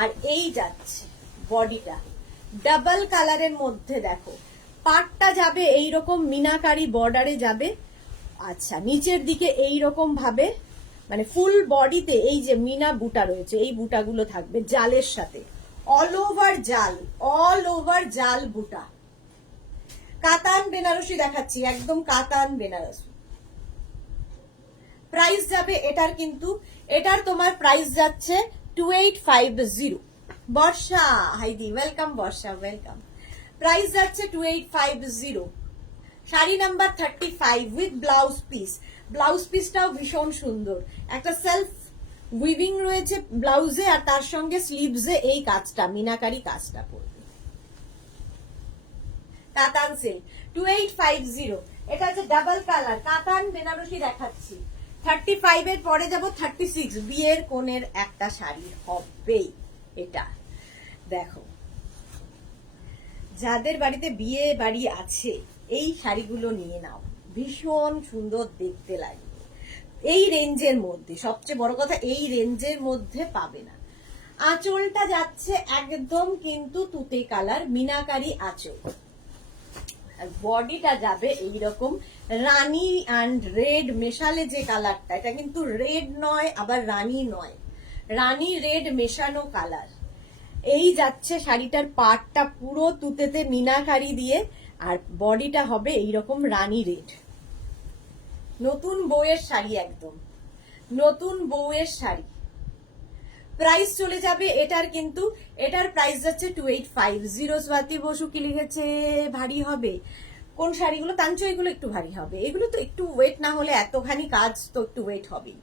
আর এই যাচ্ছে বডিটা ডাবল কালারের মধ্যে, দেখো পাটটা যাবে এইরকম মিনাকারি বর্ডারে যাবে। আচ্ছা, নিচের দিকে এইরকম ভাবে মানে ফুল বডিতে এই যে মিনা বুটা রয়েছে, এই বুটাগুলো থাকবে জালের সাথে। অল ওভার জাল, অল ওভার জাল বুটা। কাতান বেনারসি দেখাচ্ছি, একদম কাতান বেনারসি। প্রাইস যাবে এটার কিন্তু, এটার তোমার প্রাইস যাচ্ছে 2850। বর্ষা হাইদি, ওয়েলকাম বর্ষা, ওয়েলকাম। প্রাইস যাচ্ছে 2850। Sari number 35 with blouse piece. Blouse পিসটাও ভীষণ সুন্দর, একটা সেলফ উইভিং রয়েছে ব্লাউজে, আর তার সঙ্গে স্লিভসে এই কাজটা মিনাকারি কাজটা পড়বে। কাতান সিল্ক 2850। এটা হচ্ছে ডাবল কালার কাতান বেনারসি দেখাচ্ছি। 35 এর পরে যাব 36, বিয়ের কোণের একটা শাড়ি হবেই এটা। দেখো যাদের বাড়িতে বিয়ে বাড়ি আছে এই শাড়িগুলো নিয়ে নাও, ভীষণ সুন্দর দেখতে লাগবে। এই রেঞ্জের মধ্যে, সবচেয়ে বড় কথা এই রেঞ্জের মধ্যে পাবে না। আঁচলটা যাচ্ছে একদম কিন্তু তুতে কালার মিনাকারি আঁচল, আর বডিটা যাবে এইরকম রানী অ্যান্ড রেড মেশালে যে কালারটা, এটা কিন্তু রেড নয় আবার রানী নয়, রানী রেড মেশানো কালার। এই যাচ্ছে শাড়িটার পাটটা পুরো তুতেতে মিনাকারি দিয়ে, আর বডিটা হবে এইরকম রানী রেড। নতুন বউয়ের শাড়ি, একদম নতুন বউয়ের শাড়ি। প্রাইস চলে যাবে এটার কিন্তু, এটার প্রাইস যাচ্ছে 2850। স্বাতি বসু কি লিখেছে? ভারী হবে কোন শাড়িগুলো? তাঞ্চইগুলো একটু ভারী হবে, এগুলো তো একটু ওয়েট না হলে, এতখানি কাজ তো একটু ওয়েট হবেই।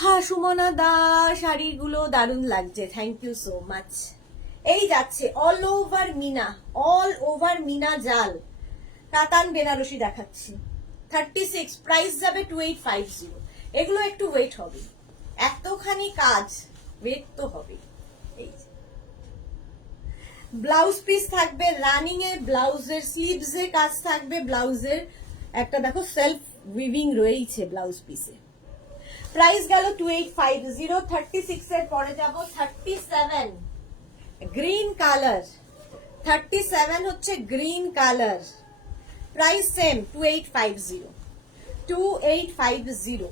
হ্যাঁ সুমনা দা, শাড়িগুলো দারুণ লাগছে, থ্যাংক ইউ সো মাচ। এই যাচ্ছে অল ওভার মিনা, অল ওভার মিনা জাল কাতান বেনারসি দেখাচ্ছি। 36 প্রাইস যাবে 2850। এগুলো একটু ওয়েট হবে, এতখানি কাজ ওয়েট তো হবে। এই ব্লাউজ পিস থাকবে রানিং এ, ব্লাউজের স্লিভস এ কাজ থাকবে, ব্লাউজের একটা দেখো সেলফ উইভিং রয়েছে ব্লাউজ পিসে। প্রাইস গেল 2850। 36 এর পরে যাব 37, গ্রিন কালার। 37 হচ্ছে গ্রিন কালার, প্রাইস সেম 2850। 2850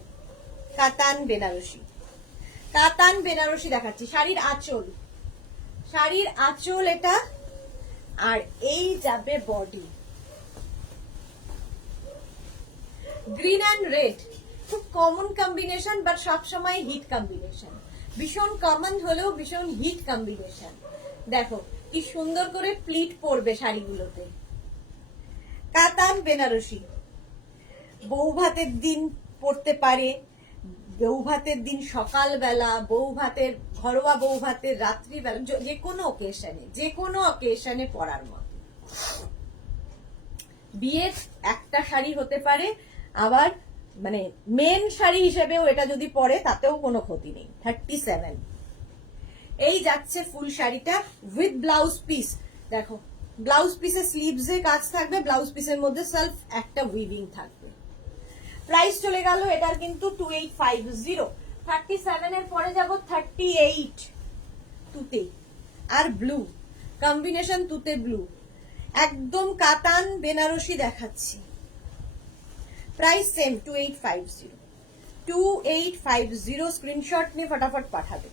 কাতান বেনারসি। কাতান বেনারসি দেখাচ্ছি। শাড়ির আঁচল, শাড়ির আঁচল এটা, আর এই যাবে বডি। গ্রিন অ্যান্ড রেড খুব কমন কম্বিনেশন, বাট সবসময় হিট কম্বিনেশন। ভীষণ কমন হলেও ভীষণ হিট কম্বিনেশন। দেখো কি সুন্দর করে প্লিট পড়বে শাড়িগুলোতে। কাতান বেনারসি বউ ভাতের দিন পড়তে পারে, বউ ভাতের দিন সকালবেলা, বউ ভাতের ঘরোয়া বউ ভাতের রাত্রিবেলা, যে কোনো অকেশনে, যে কোনো অকেশনে পরার মতো। বিয়ের একটা শাড়ি হতে পারে, আবার মানে মেন শাড়ি হিসেবেও এটা যদি পরে তাতেও কোনো ক্ষতি নেই। 37 এই যাচ্ছে ফুল শাড়িটা উইথ ব্লাউজ পিস। দেখো ব্লাউজ পিসের স্লিভসে কাজ থাকবে, ব্লাউজ পিসের মধ্যে সেলফ একটা উইভিং থাকবে। প্রাইস চলে গেল এটার কিন্তু 2850। 37 এর পরে যাব 38, তুতে আর ব্লু কম্বিনেশন, তুতে ব্লু, একদম কাতান বেনারসি দেখাচ্ছি। Price same 2850। 2850 স্ক্রিনশট নিয়ে ফটাফট পাঠাবে।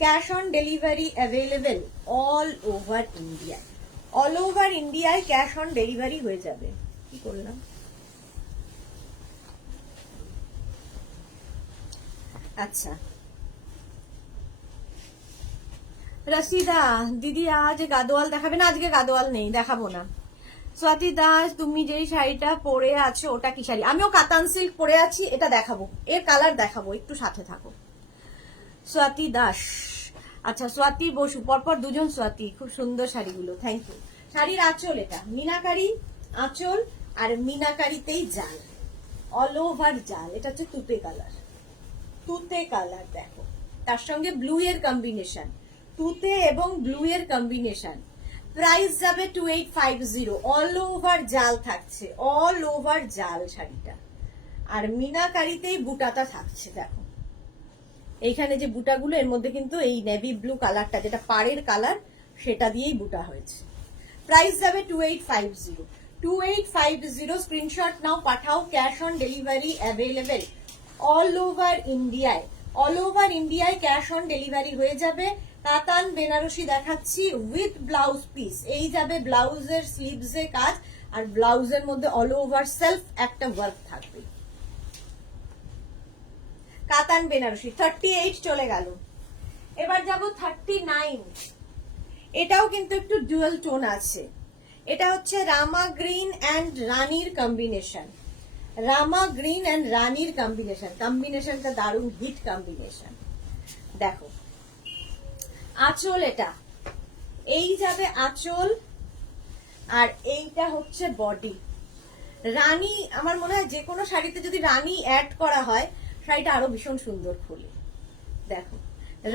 Cash on delivery available all over India. All over ইন্ডিয়ায় ক্যাশ অন ডেলিভারি হয়ে যাবে। কি করলাম? আচ্ছা রশিদা দিদি আজ গাদোয়াল দেখাবে না? আজকে গাদোয়াল নেই, দেখাবো না। স্বাতি দাস তুমি যেই শাড়িটা পরে আছো ওটা কি শাড়ি? আমিও কাতান সিল্ক পরে আছি, এটা দেখাবো, এর কালার দেখাবো, একটু সাথে থাকো। স্বাতি দাস, আচ্ছা স্বাতি বসু, পরপর দুজন স্বাতি, খুব সুন্দর শাড়িগুলো, থ্যাংক ইউ। শাড়ির আঁচল এটা মিনাকারি আঁচল, আর মিনাকারিতেই জাল, অল ওভার জাল। এটা হচ্ছে তুতে কালার, তুতে কালার দেখো, তার সঙ্গে ব্লু এর কম্বিনেশন, তুতে এবং ব্লু এর কম্বিনেশন। প্রাইস যাবে 2850। অল ওভার জাল থাকছে, অল ওভার জাল শাড়িটা, আর মিনাকারিতেই বুটাটা থাকছে। দেখো এইখানে যে বুটাগুলো, এর মধ্যে কিন্তু এই নেভি ব্লু কালারটা যেটা পাড়ের কালার, সেটা দিয়েই বুটা হয়েছে। প্রাইস যাবে 2850। 2850 স্ক্রিনশট নাও, পাঠাও। Cash on delivery available all over ইন্ডিয়ায়। অল ওভার ইন্ডিয়ায় ক্যাশ অন ডেলিভারি হয়ে যাবে। কাতান বেনারসি দেখাচ্ছি উইথ ব্লাউজ পিস। এই যাবে ব্লাউজের স্লিভসে কাজ, আর ব্লাউজের মধ্যে অল ওভার সেলফ একটা ওয়ার্ক থাকবে। কাতান বেনারসি 38 চলে গেল। এবার যাব 39। এটাও কিন্তু একটু ডুয়াল টোন আছে। এটা হচ্ছে রামা গ্রিন অ্যান্ড রানীর কম্বিনেশন। রামা গ্রিন অ্যান্ড রানীর কম্বিনেশন, কম্বিনেশনটা দারুণ হিট কম্বিনেশন। দেখো আঁচল, এটা এই যাবে আঁচল, আর এইটা হচ্ছে বডি। রানী, আমার মনে হয় যে কোনো শাড়িতে যদি রানী অ্যাড করা হয় শাড়িটা আরো ভীষণ সুন্দর খোলে। দেখো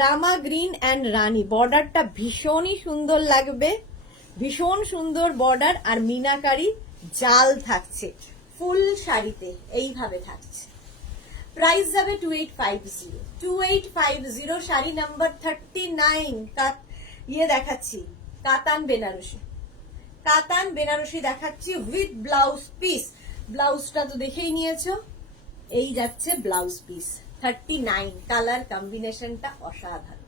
রামা গ্রিন অ্যান্ড রানী, বর্ডারটা ভীষণই সুন্দর লাগবে, ভীষণ সুন্দর বর্ডার, আর মিনাকারি জাল থাকছে ফুল শাড়িতে, এইভাবে থাকছে। প্রাইস যাবে 2850। 2850 শাড়ি নাম্বার 39। ইয়ে দেখাচ্ছি কাতান বেনারসি, কাতান বেনারসি দেখাচ্ছি উইথ ব্লাউজ পিস। ব্লাউজটা তো দেখেই নিয়েছো, এই যাচ্ছে ব্লাউজ পিস। 39 কালার কম্বিনেশনটা অসাধারণ।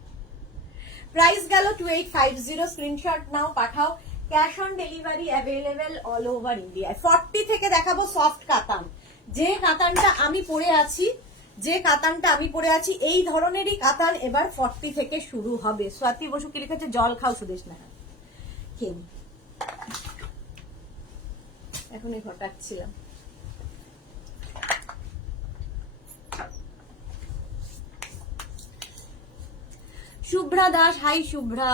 প্রাইস গেল 2850। স্ক্রিনশট নাও, পাঠাও। Cash on delivery available all over India. 40 থেকে দেখাবো সফট কাতান। যে কাতানটা আমি পরে আছি, যে কাতানটা আমি পরে আছি এই ধরনেরই কাতান এবার 40 থেকে শুরু হবে। স্বাতি বসু কি লিখেছে? জল খাও সুদেশ না, খেয়ে এখনই ঘটাচ্ছিলাম। শুভ্রা দাস, হাই শুভ্রা।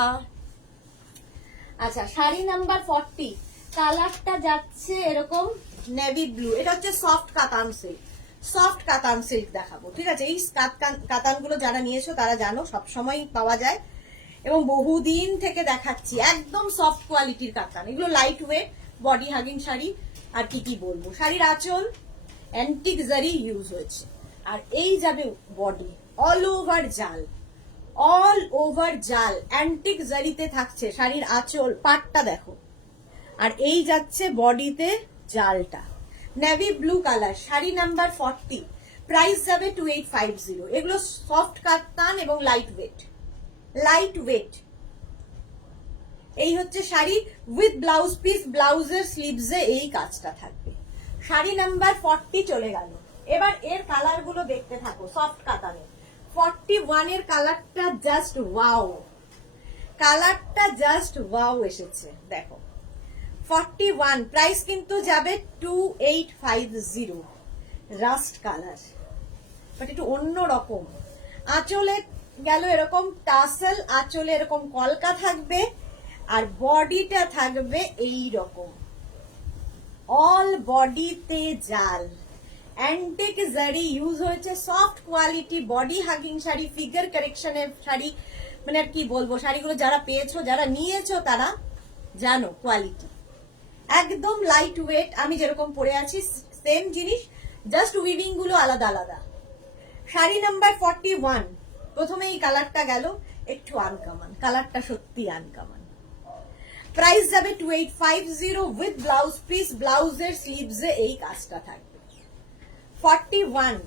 আচ্ছা শাড়ি নাম্বার 40, কালারটা যাচ্ছে এরকম নেভি ব্লু। এটা হচ্ছে soft katan silk, soft katan silk দেখাবো, ঠিক আছে? এই কাতানগুলো যারা নিয়েছো তারা জানো সবসময় পাওয়া যায়, এবং বহুদিন থেকে দেখাচ্ছি। একদম সফট কোয়ালিটির কাতান, এগুলো light weight body hugging sari. আর কি কি বলবো, শাড়ির আঁচল অ্যান্টিক জারি ইউজ হয়েছে, আর এই যাবে বডি, অল ওভার জাল, অল ওভার জাল, অ্যান্টিক জারিতে থাকছে শাড়ির আঁচল, পাটটা দেখো। আর এই যাচ্ছে বডিতে জালটা, navy blue colour, sari number 40, price যাবে 2850। এগুলো সফট কাতান এবং লাইট ওয়েট, লাইট ওয়েট। এই হচ্ছে শাড়ি উইথ ব্লাউজ পিস, ব্লাউজের স্লিভসে এই কাজটা থাকবে। শাড়ি নাম্বার 40 চলে গেল। এবার এর কালার গুলো দেখতে থাকো, সফট কাতানে 41 এর কালারটা জাস্ট ওয়াও, কালারটা জাস্ট ওয়াও এসেছে দেখো। 41 প্রাইস কিন্তু যাবে 2850, রাস্ট কালার, বাট একটু অন্য রকম। আঁচলে গেল এরকম টাসেল, আঁচলে এরকম কলকা থাকবে, আর বডিটা থাকবে এই রকম, অল বডিতে জাল, অ্যান্টিক জারি ইউজ হয়েছে, soft quality, body hugging sari, figure কারেকশনের শাড়ি, মানে আর কি বলবো, শাড়িগুলো যারা পেয়েছো, যারা নিয়েছো তারা জানো কোয়ালিটি, একদম লাইট ওয়েট। আমি যেরকম পরে আছি সেম জিনিস, জাস্ট উইভিং গুলো আলাদা আলাদা। শাড়ি নাম্বার 41, প্রথমে এই কালারটা গেল, একটু আনকমন, কালারটা সত্যি আনকমন। প্রাইস যাবে 2850 উইথ ব্লাউজ পিস, ব্লাউজের স্লিভসে এই কাজটা থাকবে। 41।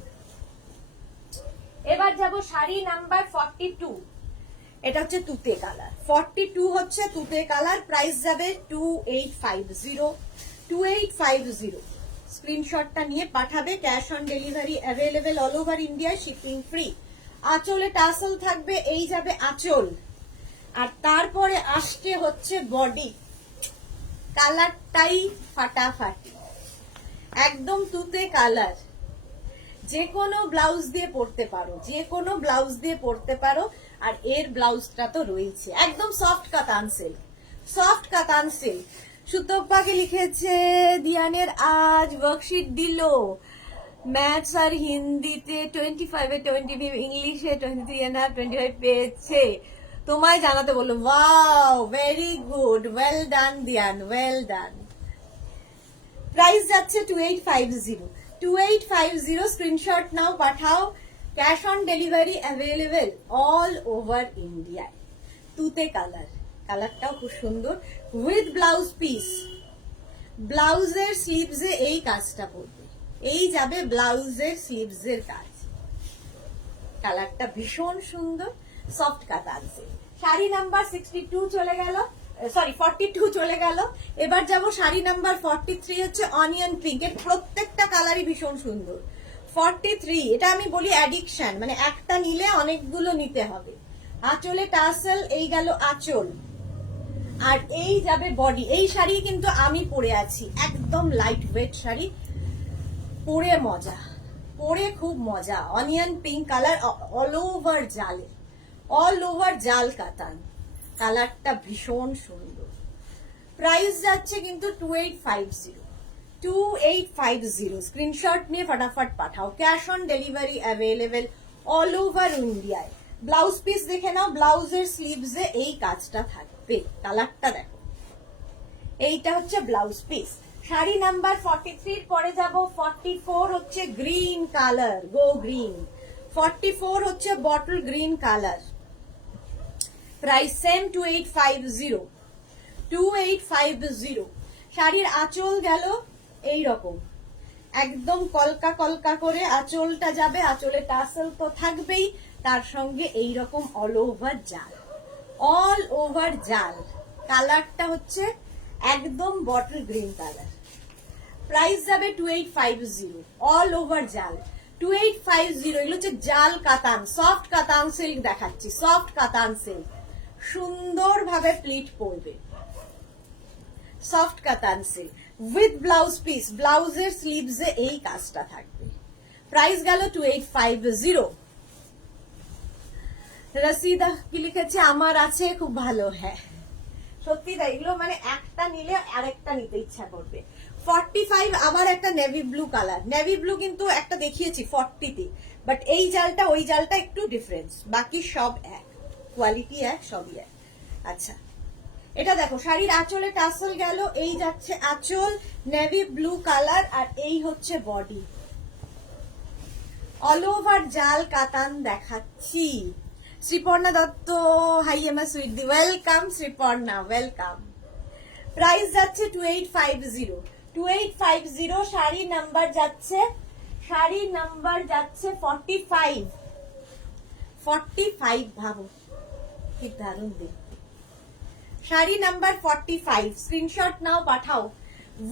এবার যাব শাড়ি নাম্বার 42, এটা হচ্ছে তুতে কালার, 42 হচ্ছে তুতে কালার, প্রাইস যাবে 2850, 2850। স্ক্রিনশটটা নিয়ে পাঠাবে, cash on delivery available all over India, shipping free. আঁচলে টাসেল থাকবে, এই যাবে আঁচল, আর তারপরে আসতে হচ্ছে বডি, কালারটাই ফাটাফাটি, একদম তুতে কালার, যে কোনো ব্লাউজ দিয়ে পরতে পারো, যে কোনো ব্লাউজ দিয়ে পরতে পারো। আর এর ব্লাউজটা তো রয়েছে, একদম soft katan silk, soft katan silk. সুতপ্পাকে লিখেছে দিয়ানের আজ ওয়ার্কশিট দিল, ম্যাথস আর হিন্দিতে 25 এ 25, ইংলিশে 23 না 25 পেয়েছে, তোমায় জানাতে বললো। Wow, very good, well done Diyan, well done. Price যাচ্ছে 2850, 2850। স্ক্রিনশট নাও, পাঠাও, cash on delivery available all over ইন্ডিয়ায়। তুতে কালার, কালারটাও খুব সুন্দর, উইথ ব্লাউজ পিস, ব্লাউজের স্লিভসে এই কাজটা পড়বে, এই যাবে ব্লাউজের স্লিভসের কাজ, কালারটা ভীষণ সুন্দর, soft katan silk. Sari number 62 চলে গেল, সরি 42 চলে গেল। এবার যাব শাড়ি নাম্বার 43, হচ্ছে অনিয়ন পিঙ্ক, এর প্রত্যেকটা কালারই ভীষণ সুন্দর। 43, এটা আমি বলি অ্যাডিকশন, মানে একটা নিলে অনেকগুলো নিতে হবে। আঁচলে টাসেল, এই গেল আঁচল, আর এই যাবে বডি। এই শাড়ি কিন্তু আমি পরে আছি, একদম লাইট ওয়েট শাড়ি, পরে মজা, পরে খুব মজা। Onion pink colour, all over জালে, অল ওভার জাল কাতান, কালারটা ভীষণ সুন্দর। প্রাইস যাচ্ছে কিন্তু 2850, 2850। স্ক্রিনশট নিয়ে ফটাফট পাঠাও, cash on delivery available all over ইন্ডিয়ায়। ব্লাউজ পিস দেখে নাও, ব্লাউজের স্লিভসে এই কাজটা থাকবে, কালারটা দেখো, এইটা হচ্ছে ব্লাউজ পিস। শাড়ি নাম্বার 43 পরে যাব 44, হচ্ছে গ্রিন কালার, গো গ্রিন। 44 হচ্ছে bottle green colour, price same 2850, 2850। শাড়ির আঁচল গেল এই রকম, একদম কলকা কলকা করে আঁচলটা যাবে, আঁচলে টাসেল তো থাকবেই, তার সঙ্গে এই রকম অল ওভার জাল, অল ওভার জাল, কালারটা হচ্ছে একদম বটল গ্রিন কালার। প্রাইস যাবে 2850, অল ওভার জাল, 2850। এগুলো হচ্ছে জাল কাতান, সফট কাতান সিল্ক দেখাচ্ছি, সফট কাতান সিল্ক, সুন্দরভাবে প্লিট পড়বে, soft katan silk with blouse piece, ব্লাউজের স্লিভসে এই কাজটা থাকবে। প্রাইস গেল 2850। রসিদা কি লিখেছে, আমার আছে খুব ভালো, হ্যাঁ সত্যি তাই, এগুলো মানে একটা নিলে আরেকটা নিতে ইচ্ছা করবে। 45 আবার একটা navy blue colour, navy blue কিন্তু একটা দেখিয়েছি 40-তে, বাট এই জালটা ওই জালটা একটু ডিফারেন্স, বাকি সব এক, কোয়ালিটি এক, সবই এক। আচ্ছা, এটা দেখো, শাড়ির আঁচলে টাসেল গেল, এই যাচ্ছে আঁচল, নেভি ব্লু কালার, আর এই হচ্ছে বডি, অল ওভার জাল কাতান দেখাচ্ছি। শ্রীপর্ণা দত্ত, হাই আমার সুইট দি, ওয়েলকাম শ্রীপর্ণা, ওয়েলকাম। প্রাইস যাচ্ছে 2850, 2850। শাড়ি নাম্বার যাচ্ছে 45, 45। ভাবো কি দারুণ দেখতে। শাড়ি নাম্বার 45, স্ক্রিনশট নাও, পাঠাও।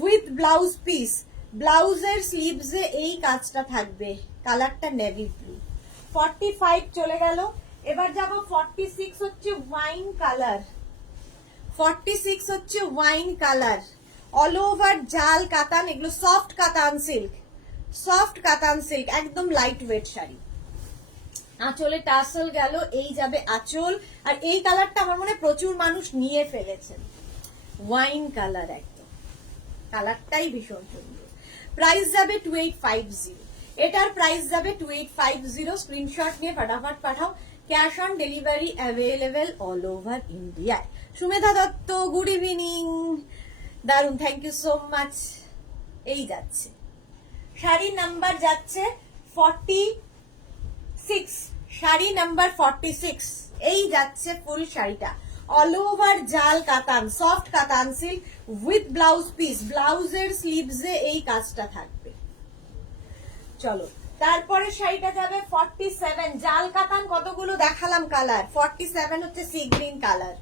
উইথ ব্লাউজ পিস, ব্লাউজের স্লিভসে এই কাজটা থাকবে, কালারটা নেভি ব্লু। 45 চলে গেল। এবার যাব 46, হচ্ছে ওয়াইন কালার। 46 হচ্ছে ওয়াইন কালার, অল ওভার জাল কাতান, এগুলো soft katan silk, soft katan silk, একদম লাইট ওয়েট শাড়ি। আঁচলে টাসেল গেল, এই যাবে আঁচল। আর এই কালারটা আমার মনে হয় প্রচুর মানুষ নিয়ে ফেলেছেন, ওয়াইন কালার, একদম কালারটাই ভীষণ সুন্দর। প্রাইস যাবে 2850, এটার প্রাইস যাবে 2850। স্ক্রিনশট নিয়ে ফটাফট পাঠাও। Cash on delivery available all over ইন্ডিয়ায়। সুমেধা দত্ত, গুড ইভিনিং, দারুন, থ্যাংক ইউ সো মাচ। এই যাচ্ছে শাড়ি নাম্বার যাচ্ছে 46, শাড়ি নাম্বার 46, এই যাচ্ছে ফুল শাড়িটা, অল ওভার জাল কাতান, soft katan silk with blouse piece, ব্লাউজের স্লিভসে এই কাজটা থাকবে। চলো তারপরে শাড়িটা যাবে 47, জাল কাতান কতগুলো দেখালাম কালার। 47 হচ্ছে sea green colour,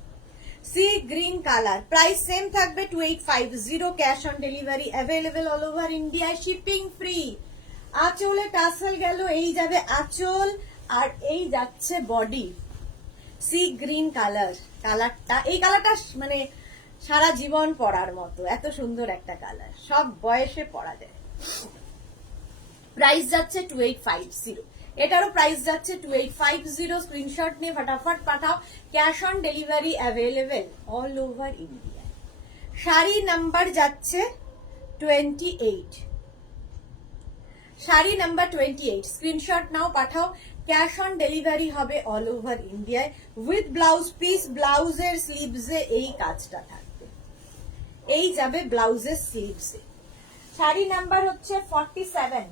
sea green colour. Price same থাকবে 2850, cash on delivery available all over India, shipping free. আঁচলে টাসেল গেল, এই যাবে আঁচল, আর এই যাচ্ছে বডি। সি গ্রিন কালার, কালারটা, এই কালারটা মানে সারা জীবন পরার মতো, এত সুন্দর একটা কালার, সব বয়সে পরা যায়। প্রাইস যাচ্ছে 2850, এটারও প্রাইস যাচ্ছে 2850। স্ক্রিনশট নিয়ে ফটাফট পাঠাও। Cash on delivery available all over India. Sari number যাচ্ছে 28, শাড়ি নাম্বার 28, স্ক্রিনশট নাও, পাঠাও। ক্যাশ অন ডেলিভারি হবে অল ওভার ইন্ডিয়ায় উইথ ব্লাউজ পিস, ব্লাউজের স্লিভসে এই কাজটা থাকবে, এই যাবে ব্লাউজের স্লিভসে। শাড়ি নাম্বার হচ্ছে 47,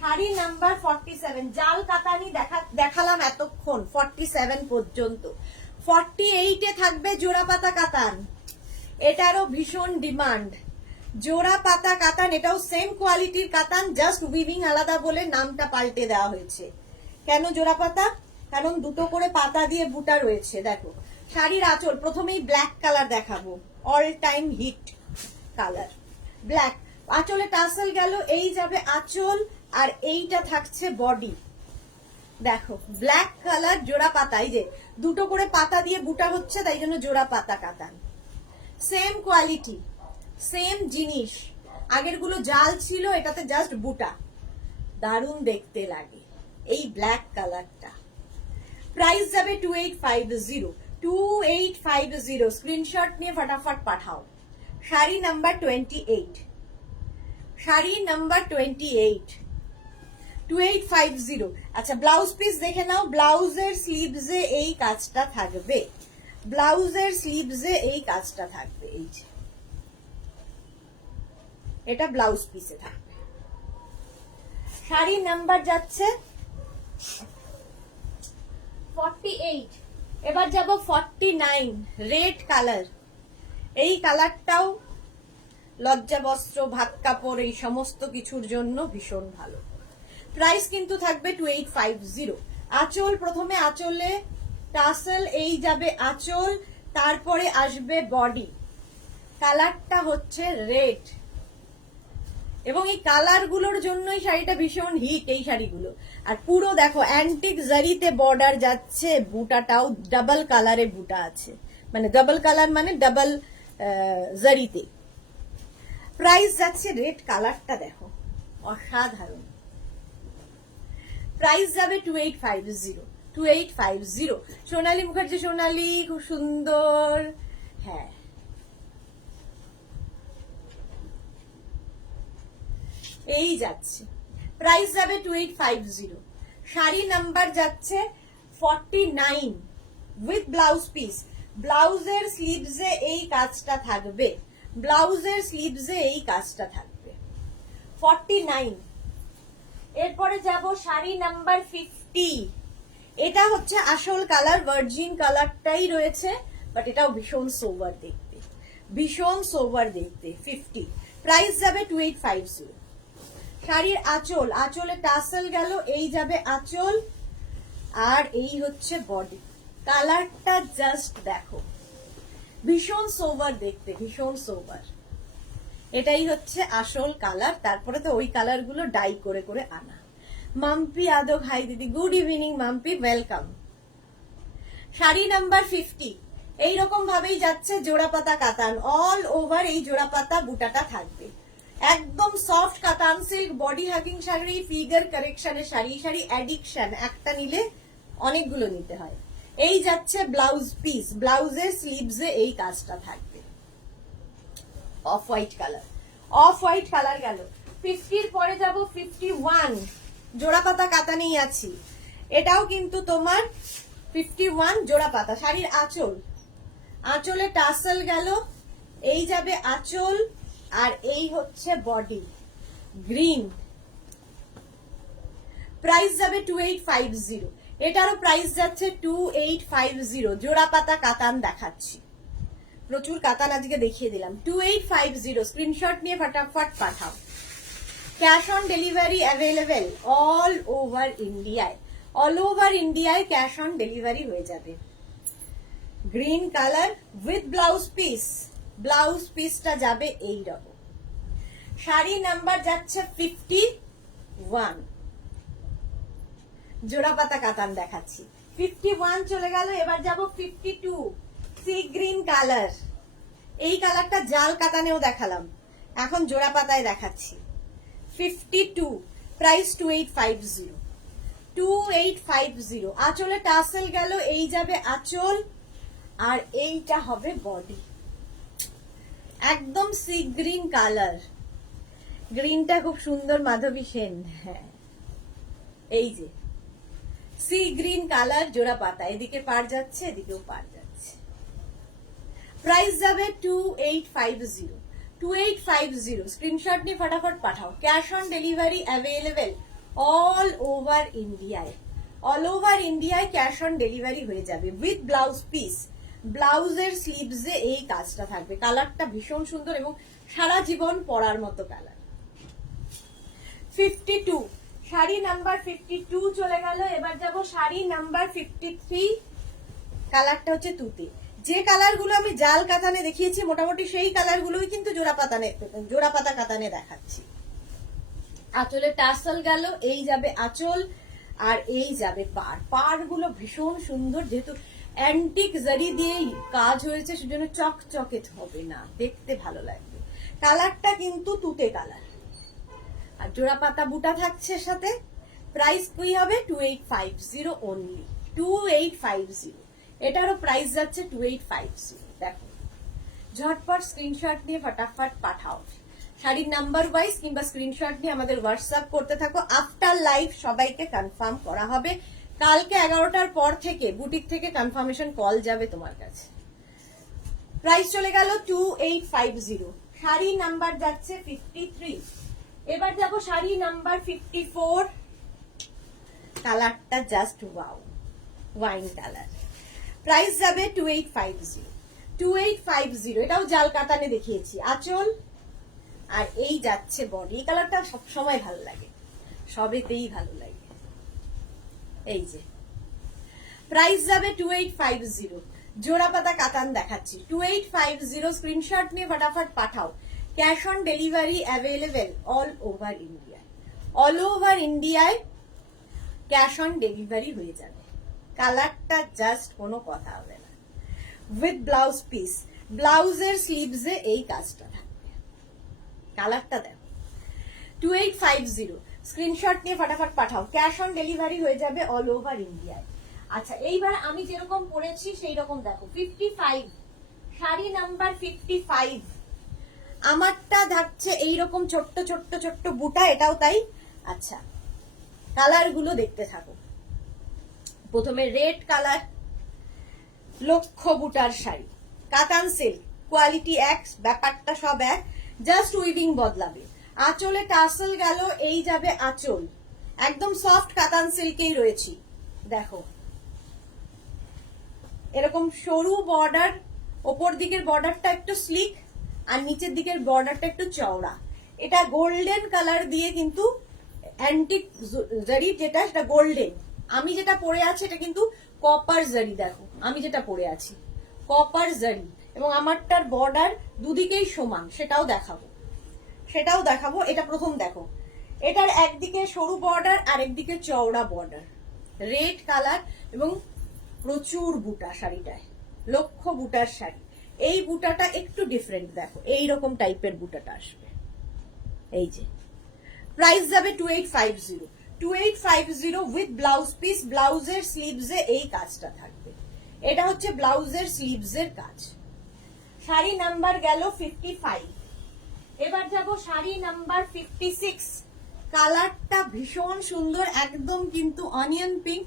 শাড়ি নাম্বার 47, জাল কাতানি দেখালাম এতক্ষণ 47 পর্যন্ত। 48 এ থাকবে জোড়া পাতা কাতান, এটারও ভীষণ ডিমান্ড, জোড়া পাতা কাতান, এটাও সেম কোয়ালিটির কাতান, জাস্ট উইভিং আলাদা বলে নামটা পাল্টে দেওয়া হয়েছে। কেন জোড়া পাতা? কারণ দুটো করে পাতা দিয়ে বুটা রয়েছে। দেখো শাড়ির আঁচল, প্রথমেই ব্ল্যাক কালার দেখাবো, all time hit colour black. আঁচলে টাসেল গেল, এই যাবে আঁচল, আর এইটা থাকছে বডি। দেখো ব্ল্যাক কালার জোড়া পাতা, এই যে দুটো করে পাতা দিয়ে বুটা হচ্ছে, তাই জন্য জোড়া পাতা কাতান। সেম কোয়ালিটি, সেম জিনিস, আগের গুলো জাল ছিল, এটাতে জাস্ট বুটা, দারুণ দেখতে লাগে এই ব্ল্যাক কালারটা। প্রাইস যাবে 2850, 2850। স্ক্রিনশট নিয়ে ফটাফট পাঠাও। Sari number 28, sari number 28, 2850। আচ্ছা ব্লাউজ পিস দেখে নাও, ব্লাউজের স্লিভসে এই কাজটা থাকবে, ব্লাউজের স্লিভসে এই কাজটা থাকবে, এই যে এটা ব্লাউজ পিসে থাকবে। শাড়ি নাম্বার যাচ্ছে 48, এবার যাব 49, রেড কালার। এই কালারটাও লজ্জা বস্ত্র, ভাত কাপড়, এই সমস্ত কিছুর জন্য ভীষণ ভালো। প্রাইস কিন্তু থাকবে 2850। আঁচল, প্রথমে আঁচলে টাসেল, এই যাবে আঁচল, তারপরে আসবে বডি। কালারটা হচ্ছে রেড, এবং এই কালার গুলোর জন্যই শাড়িটা ভীষণ হিট, এই শাড়িগুলো। আর পুরো দেখো অ্যান্টিক জারিতে বর্ডার যাচ্ছে, বুটাটাও ডাবল কালারে বুটা আছে, মানে ডাবল কালার মানে ডাবল জারিতে। প্রাইস যাচ্ছে, রেড কালারটা দেখো অসাধারণ। প্রাইস যাবে 2850, 2850। সোনালী মুখার্জি, সোনালী খুব সুন্দর, হ্যাঁ এই যাচ্ছে। প্রাইস যাবে 2850। শাড়ি নাম্বার যাচ্ছে 49 উইথ ব্লাউজ পিস, ব্লাউজের স্লিভসে এই কাজটা থাকবে, ব্লাউজের স্লিভসে এই কাজটা থাকবে। 49, এরপরে যাব শাড়ি নাম্বার 50। এটা হচ্ছে আসল কালার, ভার্জিন কালারটাই রয়েছে, বাট এটাও ভীষণ সোভার দেখতে, ভীষণ সোভার দেখতে। 50, প্রাইস যাবে 2850। শাড়ির আঁচল, আঁচলে টাসেল গেল, এই যাবে আঁচল, আর এই হচ্ছে বডি। কালারটা জাস্ট দেখো, ভীষণ সোভার দেখতে, ভীষণ সোভার। এটাই হচ্ছে আসল কালার, তারপরে তো ওই কালার গুলো ডাই করে করে আনা। মাম্পি আদক, হাই দিদি, good evening Mampi, welcome. Sari number 50 এইরকম ভাবেই যাচ্ছে, জোড়াপাতা কাতান, অল ওভার এই জোড়াপাতা বুটাটা থাকবে। একদম soft katan silk, body hugging sari, figure কারেকশনের শাড়ি। শাড়ি অ্যাডিকশন, একটা নিলে অনেকগুলো নিতে হয়। এই যাচ্ছে ব্লাউজ পিস, ব্লাউজের স্লিভসে এই কাজটা থাকবে। Off white colour, off white colour গেল। 50-র পরে যাব 51, জোড়াপাতা কাতানেই আছি। এটাও কিন্তু তোমার 51 জোড়াপাতা। শাড়ির আঁচল, আঁচলে টাসেল গেল, এই যাবে আঁচল, আর এই হচ্ছে বডি গ্রিন। প্রাইস যাবে 2850। এটারও প্রাইস যাচ্ছে 2850। জোড়াপাতা কাতান দেখাচ্ছি, প্রচুর কাতান আজকে দেখিয়ে দিলাম। 2850, স্ক্রিনশট নিয়ে ফটাফট পাঠাও। Cash on delivery available all over ইন্ডিয়ায়, অল ওভার ইন্ডিয়ায় ক্যাশ অন ডেলিভারি হয়ে যাবে। Green colour with blouse piece, blouse পিসটা যাবে এই রকম। শাড়ি নাম্বার যাচ্ছে 51, জোড়াপাতা কাতান দেখাচ্ছি। 51 চলে গেল, এবার যাব 52, সি গ্রিন কালার। এই কালারটা জাল কাতানেও দেখালাম, এখন জোড়াপাতায় দেখাচ্ছি। 52, প্রাইস 2850। 2850, আঁচলে টাসেল গেল, এই যাবে আঁচল, আর এইটা হবে বডি। একদম সি গ্রিন কালার, গ্রিনটা খুব সুন্দর, মাধবী সেন। হ্যাঁ, এই যে সি গ্রিন কালার, জোড়া পাতা, এদিকে পার যাচ্ছে, এদিকেও পার যাচ্ছে। প্রাইস যাবে 2850। 2850, স্ক্রিনশট নিয়ে ফটাফট পাঠাও। Cash on delivery available all over ইন্ডিয়ায়, অল ওভার ইন্ডিয়ায় ক্যাশ অন ডেলিভারি হয়ে যাবে উইথ ব্লাউজ পিস। ব্লাউজের স্লিভসে এই কাজটা থাকবে। কালারটা ভীষণ সুন্দর এবং সারা জীবন পরার মতো কালার। 52, শাড়ি নাম্বার 52 চলে গেল, এবার যাব শাড়ি নাম্বার 53। কালারটা হচ্ছে তুতে। যে কালারগুলো আমি জাল কাতানে দেখিয়েছি মোটামুটি সেই কালারগুলোই কিন্তু জোড়াপাতা কাতানে দেখাচ্ছি। আঁচলে টাসেল গেল, এই যাবে আঁচল, আর এই যাবে পার। পারগুলো ভীষণ সুন্দর, যেহেতু অ্যান্টিক জারি দিয়ে কাজ হয়েছে সেজন্য চকচকে হবে না, দেখতে ভালো লাগবে। কালারটা কিন্তু তুতে কালার, আর জোড়াপাতা বুটা থাকছে সাথে। প্রাইস কি হবে 2850 অনলি, 2850। এটারও প্রাইস যাচ্ছে 2850। দেখো, ঝটপট স্ক্রিনশট নিয়ে ফটাফট পাঠাও। শাড়ির নাম্বার ওয়াইজ কিংবা স্ক্রিনশট নিয়ে আমাদের হোয়াটসঅ্যাপ করতে থাকো। আফটার লাইভ সবাইকে কনফার্ম করা হবে। কালকে 11টার পর থেকে বুটিক থেকে কনফার্মেশন কল যাবে তোমার কাছে। প্রাইস চলে গেল 2850। শাড়ি নাম্বার যাচ্ছে 53। এবার যাব শাড়ি নাম্বার 54। কালারটা just wow, wine colour. Price যাবে 2850। 2850, এটাও জাল কাতানে দেখিয়েছি। আঁচল, আর এই যাচ্ছে বডি। এই কালারটা সবসময় ভালো লাগে, সবেতেই ভালো লাগে। এই যে প্রাইস যাবে 2850। জোড়াপাতা কাতান দেখাচ্ছি 2850। স্ক্রিনশট নিয়ে ফটাফট পাঠাও। Cash on delivery available all over India, all over ইন্ডিয়ায় ক্যাশ অন ডেলিভারি হয়ে যাবে। কালারটা জাস্ট কোনো কথা হবে না, উইথ ব্লাউজ পিস। ব্লাউজের স্লিভসে এই কাজটা থাকবে। কালারটা দেখো, 2850। স্ক্রিনশট নিয়ে ফটাফট পাঠাও। ক্যাশ অন ডেলিভারি হয়ে যাবে অল ওভার ইন্ডিয়ায়। আচ্ছা, এইবার আমি যেরকম পরেছি সেই রকম দেখো। 55, শাড়ি নাম্বার 55। আমারটা থাকছে এইরকম ছোট্ট ছোট্ট ছোট্ট বুটা, এটাও তাই। আচ্ছা, কালার গুলো দেখতে থাকো। প্রথমে রেড কালার, লক্ষ্য বুটার শাড়ি, কাতান সিল্ক, কোয়ালিটি এক, ব্যাপারটা সব এক, জাস্ট উইভিং বদলাবে। আঁচলে টাসেল গেল, এই যাবে আঁচল, একদম সফট কাতান সিল্কেই রয়েছি। দেখো এরকম সরু বর্ডার, ওপর দিকের বর্ডারটা একটু স্লিক আর নিচের দিকের বর্ডারটা একটু চওড়া। এটা গোল্ডেন কালার দিয়ে কিন্তু অ্যান্টিক জারি, যেটা সেটা গোল্ডেন। আমি যেটা পরে আছি এটা কিন্তু কপার জারি। দেখো আমি যেটা পরে আছি কপার জারি, এবং আমারটার বর্ডার দুদিকেই সমান, সেটাও দেখাবো, সেটাও দেখাবো। এটা প্রথম দেখো, এটার একদিকে সরু বর্ডার আর একদিকে চওড়া বর্ডার, রেড কালার এবং প্রচুর বুটা শাড়িটায়, লক্ষ বুটার শাড়ি। এই বুটাটা একটু ডিফারেন্ট, দেখো এইরকম টাইপের বুটাটা আসবে। এই যে প্রাইস যাবে 2850, 2850 উইথ ব্লাউজ পিস। ব্লাউজের স্লিভসে এই কাজটা থাকবে, এটা হচ্ছে ব্লাউজের স্লিভসের কাজ। শাড়ি নাম্বার গেল 55। এবার যাব শাড়ি নাম্বার 56। কালারটা ভীষণ সুন্দর, একদম কিন্তু অনিয়ন পিঙ্ক,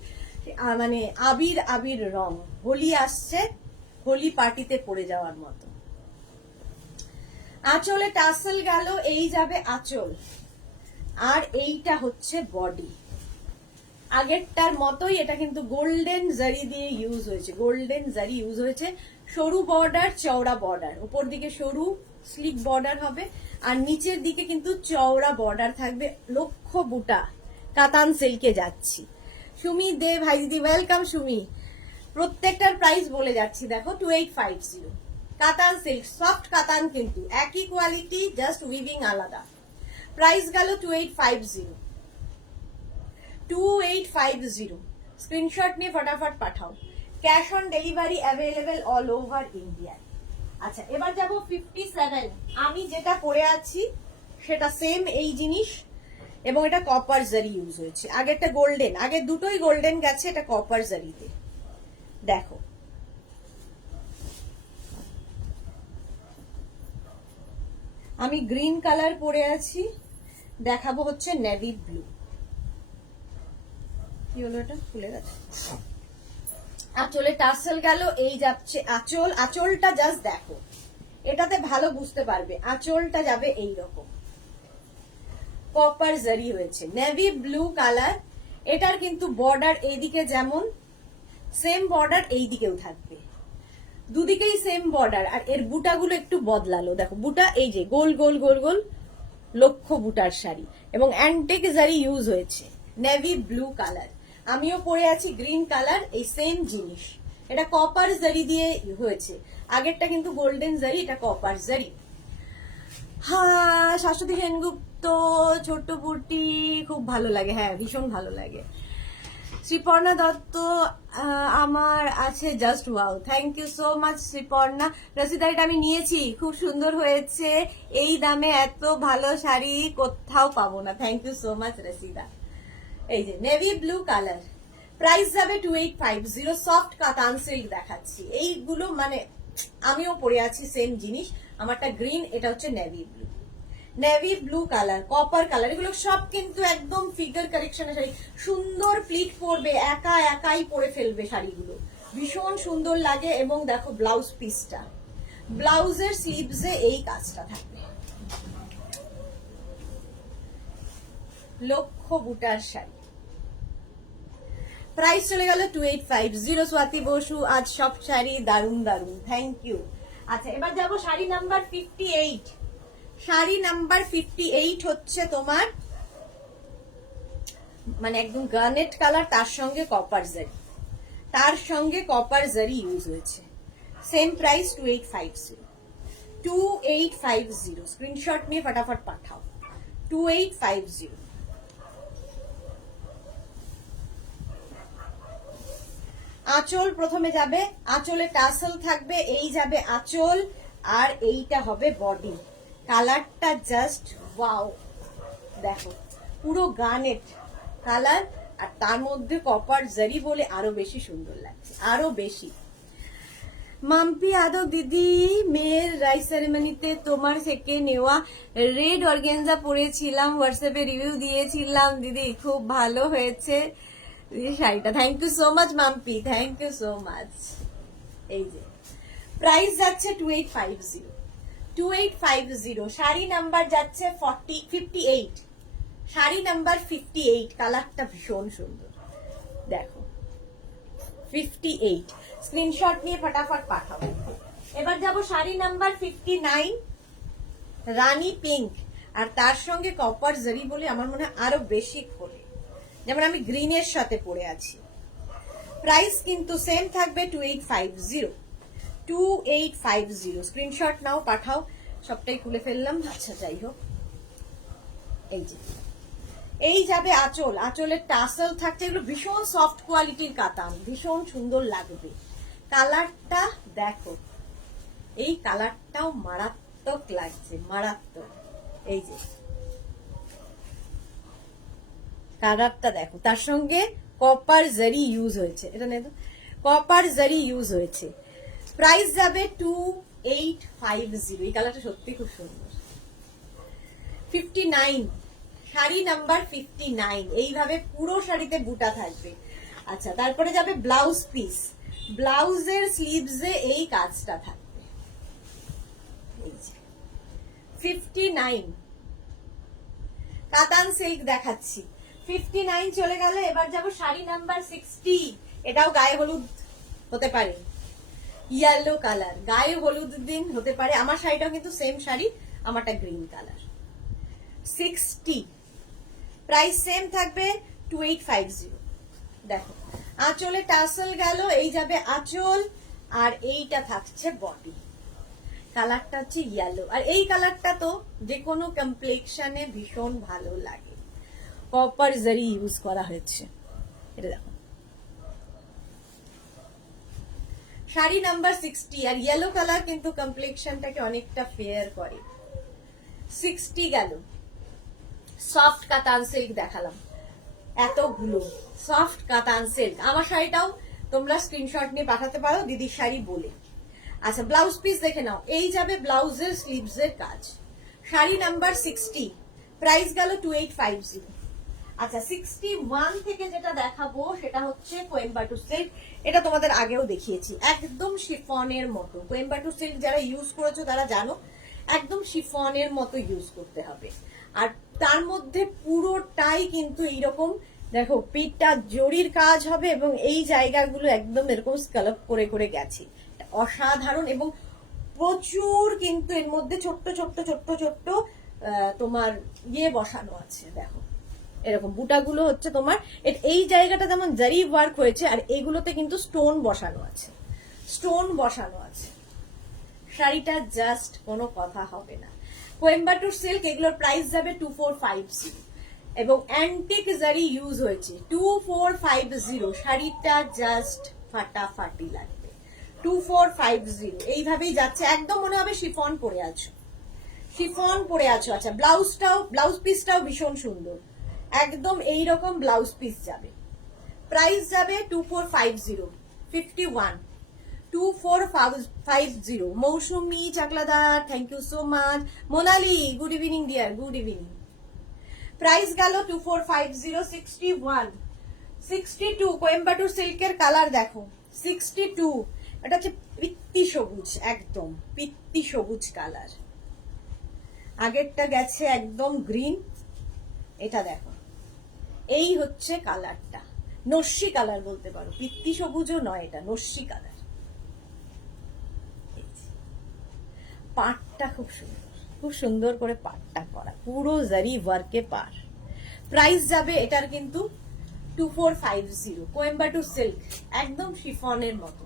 মানে আবির আবির রং, হোলি আসছে, হোলি পার্টিতে পরে যাওয়ার মতো। আঁচলে টাসেল গেল, এই যাবে আঁচল, আর এইটা হচ্ছে বডি। আগেরটার মতোই এটা কিন্তু গোল্ডেন জারি দিয়ে ইউজ হয়েছে, গোল্ডেন জারি ইউজ হয়েছে। সরু বর্ডার চওড়া বর্ডার, উপর দিকে সরু স্লিক বর্ডার হবে আর নিচের দিকে কিন্তু চওড়া বর্ডার থাকবে। লক্ষ বুটা, কাতান সিল্কে যাচ্ছি। সুমি দে ভাই দিদি, ওয়েলকাম সুমি। প্রত্যেকটার প্রাইস বলে যাচ্ছি, দেখো 2850। কাতান সিল্ক, সফট কাতান, কিন্তু একই কোয়ালিটি, জাস্ট উইভিং আলাদা। প্রাইস গেল 2850, 2850। স্ক্রিনশট নিয়ে ফটাফট পাঠাও। Cash on delivery available all over India. আচ্ছা এবার যাব 57। আমি যেটা পরে আছি সেটা সেম এই জিনিস, এবং এটা কপার জারি ইউজ হয়েছে। আগেরটা গোল্ডেন, আগে দুটোই গোল্ডেন গেছে, এটা কপার জারিতে। দেখো আমি গ্রিন কালার পরে আছি, দেখাবো হচ্ছে নেভি ব্লু। কি হলো, এটা খুলে গেছে। আঁচলে টাসেল গেল, এই যাচ্ছে আঁচল। আঁচলটা জাস্ট দেখো, এটাতে ভালো বুঝতে পারবে। আঁচলটা যাবে এই রকম, কপার জারি হয়েছে, নেভি ব্লু কালার। এটার কিন্তু বর্ডার এইদিকে যেমন সেম বর্ডার এই দিকেও থাকবে, দুদিকেই সেম বর্ডার। আর এর বুটাগুলো একটু বদলালো, দেখো বুটা এই যে গোল গোল গোল গোল, লক্ষ বুটার শাড়ি, এবং অ্যান্টিক জারি ইউজ হয়েছে, নেভি ব্লু কালার। আমিও পরে আছি গ্রিন কালার, এই সেম জিনিস। এটা কপার জারি দিয়ে হয়েছে, আগেরটা কিন্তু গোল্ডেন জারি, এটা কপার জারি। হ্যাঁ শাশ্বতী সেনগুপ্ত, ছোট্ট বুটি, খুব ভালো লাগে, হ্যাঁ ভীষণ ভালো লাগে। শ্রীপর্ণা দত্ত, আমার আছে just wow, thank you so much Sriparna. Rashida এটা আমি নিয়েছি, খুব সুন্দর হয়েছে, এই দামে এত ভালো শাড়ি কোথাও পাবো না। Thank you so much Rashida. এই যে নেভি ব্লু কালার, প্রাইস যাবে 2850। সফট কাতান সিল্ক দেখাচ্ছি, এইগুলো মানে আমিও পরে আছি সেম জিনিস। আমারটা গ্রিন, এটা হচ্ছে navy blue, navy blue colour, copper colour. এগুলো সব কিন্তু একদম ফিগার কালেকশনের শাড়ি, সুন্দর প্লিট পরবে, একা একাই পরে ফেলবে শাড়িগুলো, ভীষণ সুন্দর লাগে। এবং দেখো ব্লাউজ পিসটা, ব্লাউজের স্লিভসে এই কাজটা থাকবে, লক্ষ বুটার শাড়ি। প্রাইস চলে গেল 2850। স্বাতি বসু, আজ সব শাড়ি দারুন দারুন, থ্যাংক ইউ। আচ্ছা এবার যাবো শাড়ি নাম্বার 58। শাড়ি নাম্বার 58 হচ্ছে তোমার মানে একদম গার্নেট কালার, তার সঙ্গে কপার জারি, তার সঙ্গে কপার জারি ইউজ হয়েছে। Same price 2850, 2850। স্ক্রিনশট নিয়ে ফটাফট পাঠাও, 2850। আঁচল প্রথমে যাবে, আঁচলে টাসেল থাকবে, এই যাবে আঁচল, আর এইটা হবে বডি। কালারটা জাস্ট ওয়াও, দেখো পুরো গার্নেট কালার, আর তার মধ্যে কপার জারি বলে আরো বেশি সুন্দর লাগছে, আরো বেশি। মাম্পি আদব দিদি, মেয়ের রাইস সেরেমনিতে তোমার থেকে নেওয়া রেড অর্গেনজা পরেছিলাম, হোয়াটসঅ্যাপে রিভিউ দিয়েছিলাম দিদি, খুব ভালো হয়েছে শাড়িটা। Thank you so much Mampi, thank you so much. এই যে প্রাইস যাচ্ছে 2850, 2850। শাড়ি নাম্বার যাচ্ছে 58। শাড়ি নাম্বার 58, কালারটা ভীষণ সুন্দর, দেখো 58, স্ক্রিনশট নিয়ে ফটাফট পাঠাও। এবার যাব শাড়ি নাম্বার 59, রানী পিঙ্ক, আর তার সঙ্গে কপার জারি বলে আমার মনে হয় আরো বেশি খোলে, যেমন আমি গ্রিনের সাথে পরে আছি। প্রাইস কিন্তু সেম থাকবে 2850, 2850, স্ক্রিনশট নাও পাঠাও। সবটাই খুলে ফেললাম, আচ্ছা যাই হোক। এই যে এই যাবে আঁচল, আঁচলের টাসেল থাকছে, এগুলো ভীষণ সফট কোয়ালিটির কাতান, ভীষণ সুন্দর লাগবে। কালারটা দেখো, এই কালারটাও মারাত্মক লাগছে, মারাত্মক। এই যে কালারটা দেখো, তার সঙ্গে কপার জারি ইউজ হয়েছে, এটা নেই তো, কপার জারি ইউজ হয়েছে। প্রাইস যাবে 2850, এই কালারটা সত্যি খুব সুন্দর। 59, শাড়ি নাম্বার 59, এইভাবে পুরো শাড়িতে বুটা থাকবে। আচ্ছা, তারপরে যাবে ব্লাউজ পিস, ব্লাউজের স্লিভসে এই কাজটা থাকবে। এই যে 59, কাতান সিল্ক দেখাচ্ছি। 59 চলে গেল, এবার যাব শাড়ি নাম্বার 60, এটাও গায়ে হলুদ হতে পারে, ইয়েলো কালার, গায়ে হলুদ দিন হতে পারে। আমার শাড়িটাও কিন্তু সেম শাড়ি, আমারটা গ্রিন কালার। 60, প্রাইস সেম থাকবে 2850। দেখো আঁচলে টাসেল গেল, এই যাবে আঁচল, আর এইটা থাকছে বডি। কালারটা হচ্ছে ইয়েলো, আর এই কালারটা তো যে কোনো কমপ্লেক্সনে ভীষণ ভালো লাগে, কপার জারি ইউজ করা হয়েছে। এটা দেখো শাড়ি নাম্বার 60, আর ইয়েলো কালার কিন্তু কমপ্লেক্সনটাকে অনেকটা ফেয়ার করে। 60 গেল। সফট কাতান সিল্ক দেখালাম, এতগুলো সফট কাতান সিল্ক। আমার শাড়িটাও তোমরা স্ক্রিনশট নিয়ে পাঠাতে পারো দিদির শাড়ি বলে। আচ্ছা, ব্লাউজ পিস দেখে নাও, এই যাবে ব্লাউজের স্লিভসের কাজ। শাড়ি নাম্বার 60, প্রাইস গেল 2850। আচ্ছা, 61 থেকে যেটা দেখাবো সেটা হচ্ছে কোয়েম্বাটুর সিল্ক। এটা তোমাদের আগেও দেখিয়েছি, একদম শিফনের মতো। কোয়েম্বাটুর সিল্ক যারা ইউজ করেছো তারা জানো, একদম শিফনের মতো ইউজ করতে হবে। আর তার মধ্যে পুরোটাই কিন্তু এইরকম দেখো, পিঠটা জরির কাজ হবে, এবং এই জায়গাগুলো একদম এরকম স্কালপ করে করে গেছে, অসাধারণ। এবং প্রচুর কিন্তু এর মধ্যে ছোট্ট ছোট্ট ছোট্ট ছোট্ট তোমার ইয়ে বসানো আছে, দেখো এরকম বুটাগুলো হচ্ছে তোমার, এই জায়গাটা যেমন জারি ওয়ার্ক হয়েছে, আর এইগুলোতে কিন্তু স্টোন বসানো আছে, স্টোন বসানো আছে। শাড়িটা জাস্ট কোনো কথা হবে না। কোয়েম্বাটুর সিল্ক, এগুলোর প্রাইস যাবে 2450, এবং অ্যান্টিক জারি ইউজ হয়েছে। 2450, শাড়িটা জাস্ট ফাটাফাটি লাগবে। 2450, এইভাবেই যাচ্ছে, একদম মনে হবে শিফন পরে আছো, শিফন পরে আছো। আচ্ছা, ব্লাউজ পিসটাও ভীষণ সুন্দর, একদম এইরকম ব্লাউজ পিস যাবে। প্রাইস যাবে 2450, 51, 2450। Mousumi Chakladar, thank you so much. Monali, good evening dear, good evening. Price গেল 2450, 61, 62। কোয়েম্বাটুর সিল্কের কালার দেখো, 62, এটা হচ্ছে পিত্তি সবুজ, একদম পিত্তি সবুজ কালার। আগেরটা গেছে একদম গ্রিন, এটা দেখো এই হচ্ছে কালারটা, নস্যি কালার বলতে পারো, পিত্তি সবুজও নয়, এটা নস্যি কালার। পাটটা খুব সুন্দর, খুব সুন্দর করে পাটটা করা, পুরো জারি ওয়ার্কে পার। প্রাইস যাবে এটার কিন্তু 2450, কোয়েম্বাটুর সিল্ক, একদম শিফনের মতো।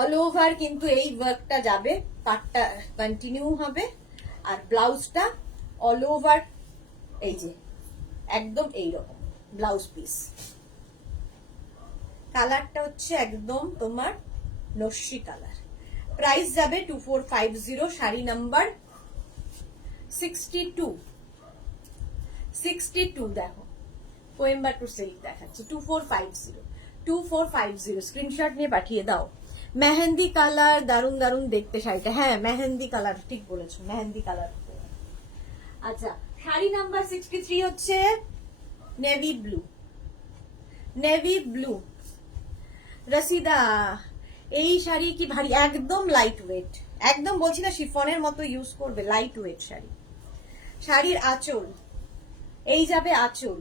অল ওভার কিন্তু এই ওয়ার্কটা যাবে, পাটটা কন্টিনিউ হবে, আর ব্লাউজটা অল ওভার এই যে একদম এইরকম ব্লাউজ পিস। কালারটা হচ্ছে একদম তোমার নস্যি কালার। প্রাইস যাবে 2450, শাড়ি নাম্বার 62, 62। দেখো কোয়েম্বাটুর সিল্ক দেখাচ্ছি, 2450, 2450, স্ক্রিনশট নিয়ে পাঠিয়ে দাও। মেহেন্দি কালার, দারুন দারুন দেখতে শাড়িটা, হ্যাঁ মেহেন্দি কালার, ঠিক বলেছো, মেহেন্দি কালার। আচ্ছা, শাড়ি নাম্বার 63 হচ্ছে নেভি ব্লু, নেভি ব্লু। রসিদা, এই শাড়ি কি ভারী, একদম লাইট ওয়েট, একদম বলছি না শিফনের মতো ইউজ করবে, লাইট ওয়েট শাড়ি। শাড়ির আঁচল, এই যাবে আঁচল,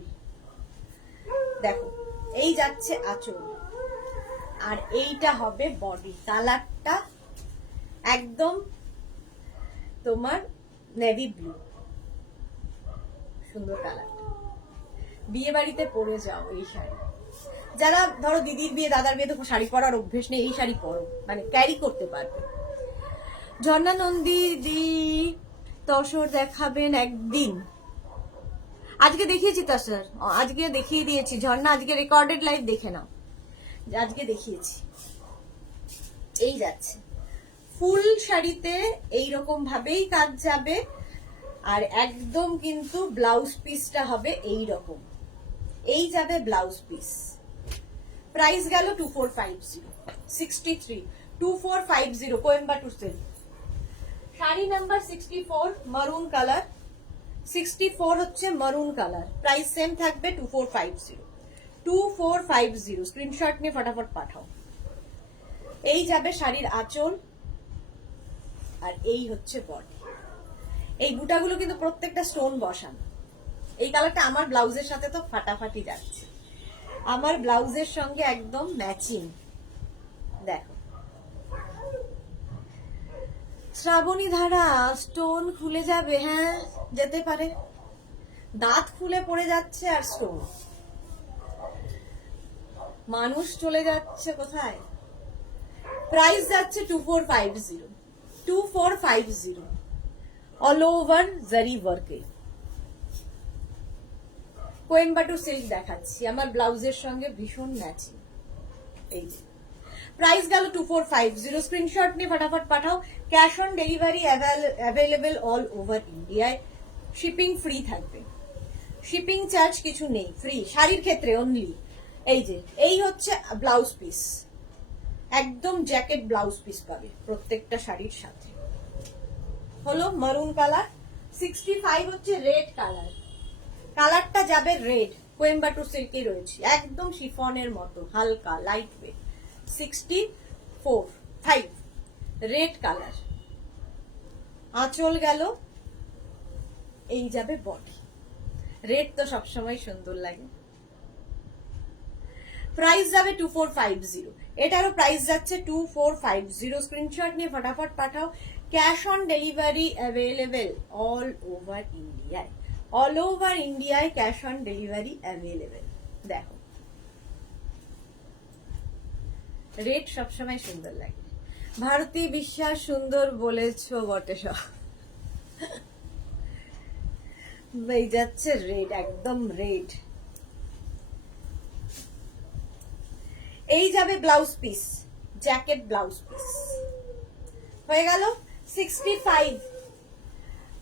দেখো এই যাচ্ছে আঁচল, আর এইটা হবে বডি। কালারটা একদম তোমার নেভি ব্লু, সুন্দর কালারটা। বিয়ে বাড়িতে পরে যাও এই শাড়ি, যারা ধরো দিদির বিয়ে দাদার বিয়ে তো শাড়ি পরার অভ্যেস নেই, এই শাড়ি পরো, মানে ক্যারি করতে পারবে। ঝর্ণা নন্দী দি তসর দেখাবেন একদিন, আজকে দেখিয়েছি তসর, আজকে দেখিয়ে দিয়েছি। ঝর্ণা আজকে রেকর্ডেড লাইভ দেখে নাও, আজকে দেখিয়েছি। এই যাচ্ছে ফুল শাড়িতে এইরকম ভাবেই কাজ যাবে, আর একদম কিন্তু ব্লাউজ পিসটা হবে এই রকম, এই যাবে ব্লাউজ পিস। প্রাইস গেল 2450, 63, 2450 কোয়েম্বাটুর সিল্ক। শাড়ি নাম্বার 64 মারুন কালার, 64 হচ্ছে মারুন কালার, প্রাইস সেম থাকবে 2450, 2450। স্ক্রিনশট নিয়ে ফটাফট পাঠাও। এই যাবে শাড়ির আঁচল, আর এই হচ্ছে বডি। এই বুটাগুলো কিন্তু প্রত্যেকটা স্টোন বসানো। এই কালারটা আমার ব্লাউজের সাথে তো ফাটাফাটি যাচ্ছে, আমার ব্লাউজের সঙ্গে একদম ম্যাচিং। দেখো শ্রাবণী ধারা, স্টোন খুলে যাবে, হ্যাঁ যেতে পারে, দাঁত খুলে পড়ে যাচ্ছে আর স্টোন, মানুষ চলে যাচ্ছে কোথায়। প্রাইস যাচ্ছে 2450, 2450, অল ওভার জারি ওয়ার্কে। কোয়েম্বাটুর সিল্ক দেখাচ্ছি, আমার ব্লাউজের সঙ্গে ভীষণ ম্যাচিং। এই যে প্রাইস গেল 2450, স্ক্রিনশট নিয়ে ফটাফট পাঠাও। Cash on delivery available all over ইন্ডিয়ায়, শিপিং ফ্রি থাকবে, শিপিং চার্জ কিছু নেই, ফ্রি শাড়ির ক্ষেত্রে অনলি। এই যে এই হচ্ছে ব্লাউজ পিস, একদম জ্যাকেট ব্লাউজ পিস পাবে প্রত্যেকটা শাড়ির সাথে। হলো মারুন কালার, 65 হচ্ছে রেড কালার, কালারটা যাবে রেড, কোয়েম্বাটুর সিল্কে রয়েছে, একদম শিফনের মতো হালকা লাইট ওয়েট। 64 রেড কালার, আঁচল গেল, এই যাবে বডি। রেড তো সবসময় সুন্দর লাগে। প্রাইস যাবে 2450, এটারও প্রাইস যাচ্ছে 2450। স্ক্রিনশট নিয়ে ফটাফট পাঠাও। Cash on delivery available all over ইন্ডিয়ায়, অল ওভার ইন্ডিয়ায় ক্যাশ অন ডেলিভারি অ্যাভেলেবেল। দেখো রেড সবসময় সুন্দর লাগে। ভারতী বিশ্বাস, সুন্দর বলেছো বটে সব। এই যাচ্ছে রেড, একদম রেড। এই যাবে blouse piece, jacket blouse piece হয়ে গেল 65।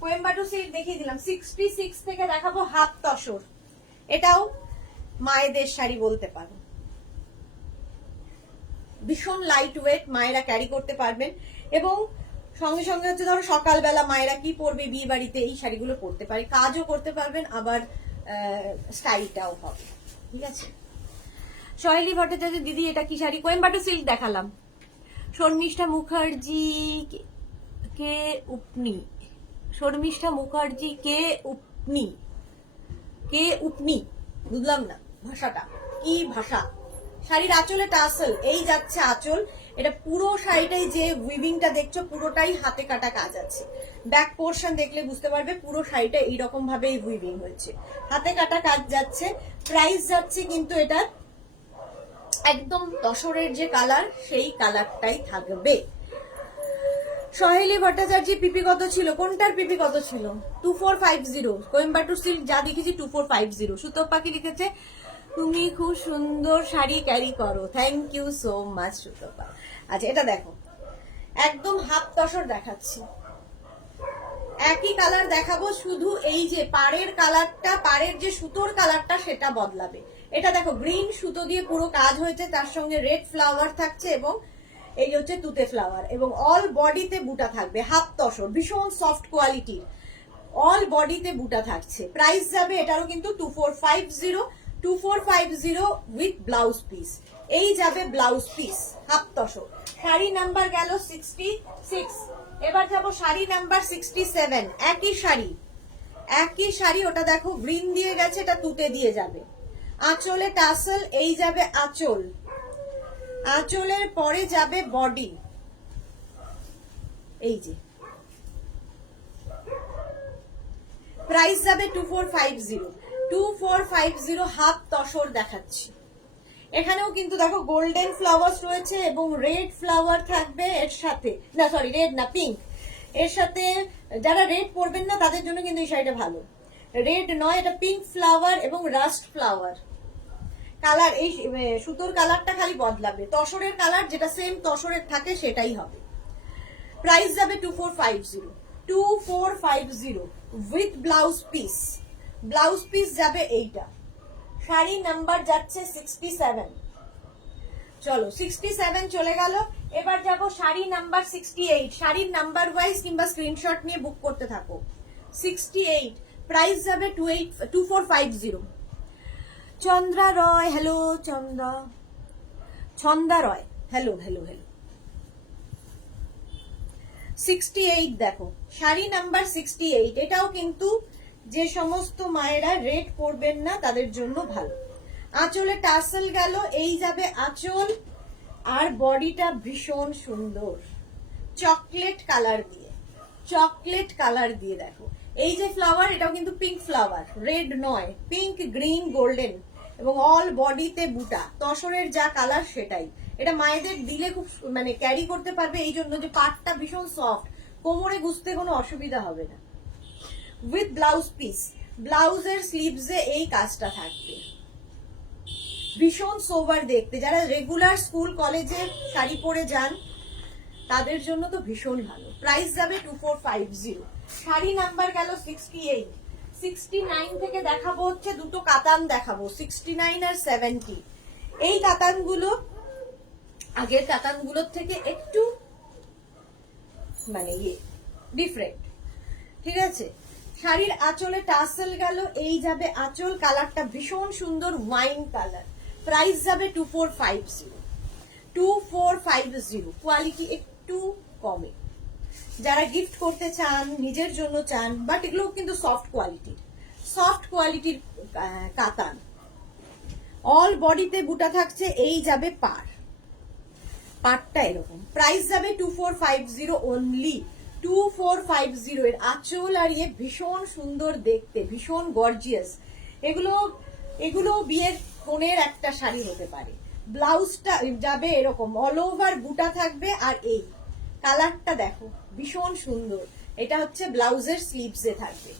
কোয়েম্বাটুর সিল্ক দেখিয়ে দিলাম। 66 থেকে দেখাবো হাফ তসর, এটাও মায়েদের শাড়ি বলতে পারো, ভীষণ লাইট ওয়েট, মায়েরা ক্যারি করতে পারবেন। এবং সঙ্গে সঙ্গে হচ্ছে ধরো সকালবেলা মায়েরা কি পরবে বিয়ে বাড়িতে, এই শাড়িগুলো পরতে পারে, কাজও করতে পারবেন, আবার স্টাইলটাও হবে। ঠিক আছে। শৈলী ভট্টাচার্য দিদি এটা কি শাড়ি? কোয়েম্বাটুর সিল্ক দেখালাম। শর্মিষ্ঠা মুখার্জি কে উপনি, শর্মিষ্ঠা মুখার্জি কে উপনি, কে উপনি, বুঝলাম না ভাষাটা কি ভাষা। শাড়ির আঁচলে টাসেল, এই যাচ্ছে আঁচল। এটা পুরো শাড়িটাই যে উইভিংটা দেখছো পুরোটাই হাতে কাটা কাজ আছে। ব্যাক পোর্শন দেখলে বুঝতে পারবে পুরো শাড়িটা এইরকম ভাবে উইভিং হয়েছে, হাতে কাটা কাজ যাচ্ছে। প্রাইস যাচ্ছে কিন্তু এটার একদম তসরের যে কালার সেই কালারটাই থাকবে। সহেলি ভট্টাচার্য পিপি কত ছিল? কোনটার পিপি কত ছিল? 2450। কোয়েম্বাটুর সিল্ক যা দেখেছি 2450। সুতোপ পাখি লিখেছে তুমি খুব সুন্দর শাড়ি ক্যারি করো, থ্যাংক ইউ সো মাচ সুতোপা। আচ্ছা এটা দেখো, একদম হাফ তসর দেখাচ্ছি, একই কালার দেখাবো, শুধু এই যে পাড়ের কালারটা, পাড়ের যে সুতোর কালারটা সেটা বদলাবে। এটা দেখো গ্রিন সুতো দিয়ে পুরো কাজ হয়েছে, তার সঙ্গে রেড ফ্লাওয়ার থাকছে এবং এই হচ্ছে তুতে ফ্লাওয়ার, এবং অল বডিতে বুটা থাকবে, হাফ তসর, ভীষণ সফট কোয়ালিটির, অল বডিতে বুটা থাকছে। প্রাইস যাবে এটারও কিন্তু 2450, 2450 উইথ ব্লাউজ পিস। এই যাবে blouse piece half tussar. Sari number গেল 66। এবার যাব শাড়ি নাম্বার 67। একই শাড়ি, একই শাড়ি, ওটা দেখো গ্রিন দিয়ে গেছে, এটা তুতে দিয়ে যাবে। আঁচলে টাসেল, এই যাবে আঁচল, আঁচলের পরে যাবে বডি, এই যে প্রাইস যাবে 2450। 2450 হাফ তসর দেখাচ্ছি। এখানেও কিন্তু দেখো গোল্ডেন ফ্লাওয়ার্স রয়েছে এবং রেড ফ্লাওয়ার থাকবে এর সাথে, না সরি রেড না পিঙ্ক, এর সাথে যারা রেড পরবেন না তাদের জন্য কিন্তু এই শাড়িটা ভালো। রেড নয়, এটা পিঙ্ক ফ্লাওয়ার এবং রাস্ট ফ্লাওয়ার কালার। এই সুতোর কালারটা খালি বদলাবে, তসরের কালার যেটা সেম তসরের থাকে সেটাই হবে। প্রাইস যাবে 2450। 2450 with blouse piece. Blouse piece যাবে এইটা। শাড়ি নাম্বার যাচ্ছে 67। চলো 67 চলে গেল। এবার যাব শাড়ি নাম্বার 68। শাড়ির নাম্বার ওয়াইজ কিংবা স্ক্রিনশট নিয়ে বুক করতে থাকো। 68 প্রাইস যাবে 2450। চন্দ্রা রয়, হ্যালো ছন্দা রয়, হ্যালো হ্যালো হ্যালো। 68 দেখো, শাড়ি নাম্বার 68। এটাও কিন্তু যে সমস্ত মায়েরা রেড পরবেন না তাদের জন্য ভালো। আঁচলে টাসেল গেল, এই যাবে আঁচল, আর বডিটা ভীষণ সুন্দর চকলেট কালার দিয়ে, চকলেট কালার দিয়ে দেখো। এই যে ফ্লাওয়ার, এটাও কিন্তু পিঙ্ক ফ্লাওয়ার, রেড নয়, পিঙ্ক গ্রিন গোল্ডেন, এবং অল বডিতে বুটা, তসরের যা কালার সেটাই। এটা মায়েদের দিলে খুব মানে ক্যারি করতে পারবে, এই জন্য যে পাটটা ভীষণ সফট, কোমরে গুছতে কোনো অসুবিধা হবে না। উইথ ব্লাউজ পিস, ব্লাউজের স্লিভসে এই কাজটা থাকবে, ভীষণ সোবার দেখতে। যারা রেগুলার স্কুল কলেজে শাড়ি পরে যান তাদের জন্য তো ভীষণ ভালো। প্রাইস যাবে 2450। শাড়ি নাম্বার গেল 68। 69 থেকে দেখাবো হচ্ছে দুটো কাতান দেখাবো, 69 আর 70। এই কাতানগুলো আগের কাতানগুলোর থেকে একটু মানে ডিফারেন্ট, ঠিক আছে। শাড়ির আঁচলে টাসেল গেল, এই যাবে আঁচল, কালারটা ভীষণ সুন্দর ওয়াইন কালার। প্রাইস যাবে 2450। 2450 কোয়ালিটি একটু কমে। যারা গিফট করতে চান, নিজের জন্য চান, বাট এগুলো কিন্তু সফট কোয়ালিটির কাতান। অল বডিতে বুটা থাকছে, এই যাবে পাটটা এরকম। প্রাইস যাবে 2450 অনলি। 2450 এর আঁচল আর ইয়ে ভীষণ সুন্দর দেখতে, ভীষণ গর্জিয়াস। এগুলো বিয়ের কোণের একটা শাড়ি হতে পারে। ব্লাউজটা যাবে এরকম, অল ওভার বুটা থাকবে, আর এই কালারটা দেখো ভীষণ সুন্দর। এটা হচ্ছে ব্লাউজের স্লিভসে থাকবে।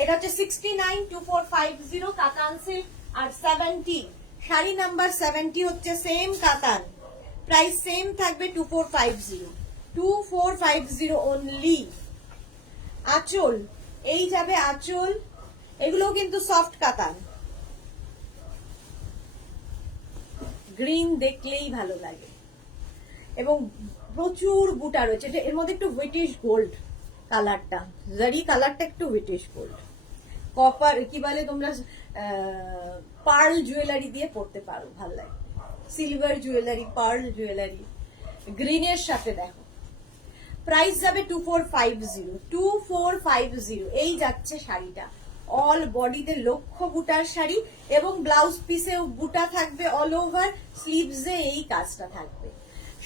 এটা হচ্ছে 69, 2450 কাতান সিল্ক। আর 70 শাড়ি নাম্বার 70 হচ্ছে সেম কাতান, প্রাইস সেম থাকবে 2450। 2450 অনলি। আঁচল, এই যাবে আঁচল, এগুলো কিন্তু সফট কাতান, গ্রিন দেখলেই ভালো লাগে এবং প্রচুর বুটা রয়েছে। এর মধ্যে একটু ব্রিটিশ গোল্ড কালারটা, জারি কালারটা একটু ব্রিটিশ গোল্ড, কপার কি বলে তোমরা, পার্ল জুয়েলারি দিয়ে পড়তে পারো, ভালো লাগে। সিলভার জুয়েলারি, পার্ল জুয়েলারি, গ্রিনের সাথে দেখো। প্রাইস যাবে 2450। 2450 এই যাচ্ছে শাড়িটা। অল বডিতে লক্ষ্য বুটার শাড়ি এবং ব্লাউজ পিসেও বুটা থাকবে অল ওভার, স্লিভসে এই কাজটা থাকবে।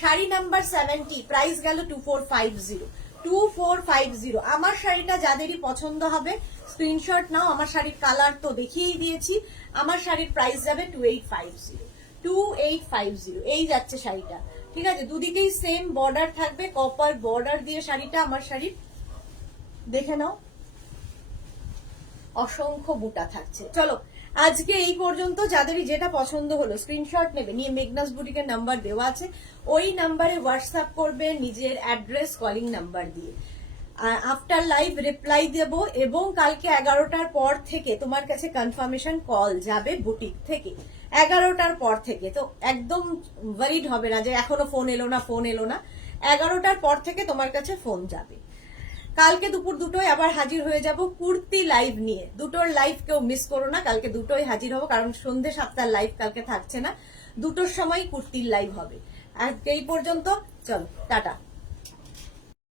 শাড়ি নাম্বার 70, প্রাইস গেল 2450। 2450 আমার শাড়িটা যাদেরই পছন্দ হবে স্ক্রিনশট নাও। আমার শাড়ির কালার তো দেখিয়েই দিয়েছি। আমার শাড়ির প্রাইস যাবে 2850। 2850 এই যাচ্ছে শাড়িটা, ঠিক আছে। দুদিকেই সেম বর্ডার থাকবে, কপার বর্ডার দিয়ে শাড়িটা। আমার শাড়ির দেখে নাও, অসংখ্য বুটা থাকছে। চলো আজকে এই পর্যন্ত। যাদেরই যেটা পছন্দ হলো স্ক্রিনশট নেবে, নিয়ে মেঘনাস বুটিকের নাম্বার দেওয়া আছে, ওই নাম্বারে হোয়াটসঅ্যাপ করবে নিজের অ্যাড্রেস, কলিং নাম্বার দিয়ে। আফটার লাইভ রিপ্লাই দেব এবং কালকে 11টার পর থেকে তোমার কাছে কনফার্মেশন কল যাবে বুটিক থেকে, 11টার পর থেকে। তো একদম ওয়ারিড হবে না যে এখনো ফোন এলো না। 11টার পর থেকে তোমার কাছে ফোন যাবে। কালকে দুপুর 2টোয় আবার হাজির হয়ে যাব কুর্তি লাইভ নিয়ে। দুটোর লাইভ কেউ মিস করো না, কালকে 2টোয় হাজির হবো, কারণ সন্ধ্যে 7টার লাইভ কালকে থাকছে না, 2টোর সময় কুর্তির লাইভ হবে। আর এই পর্যন্ত, চলো টাটা।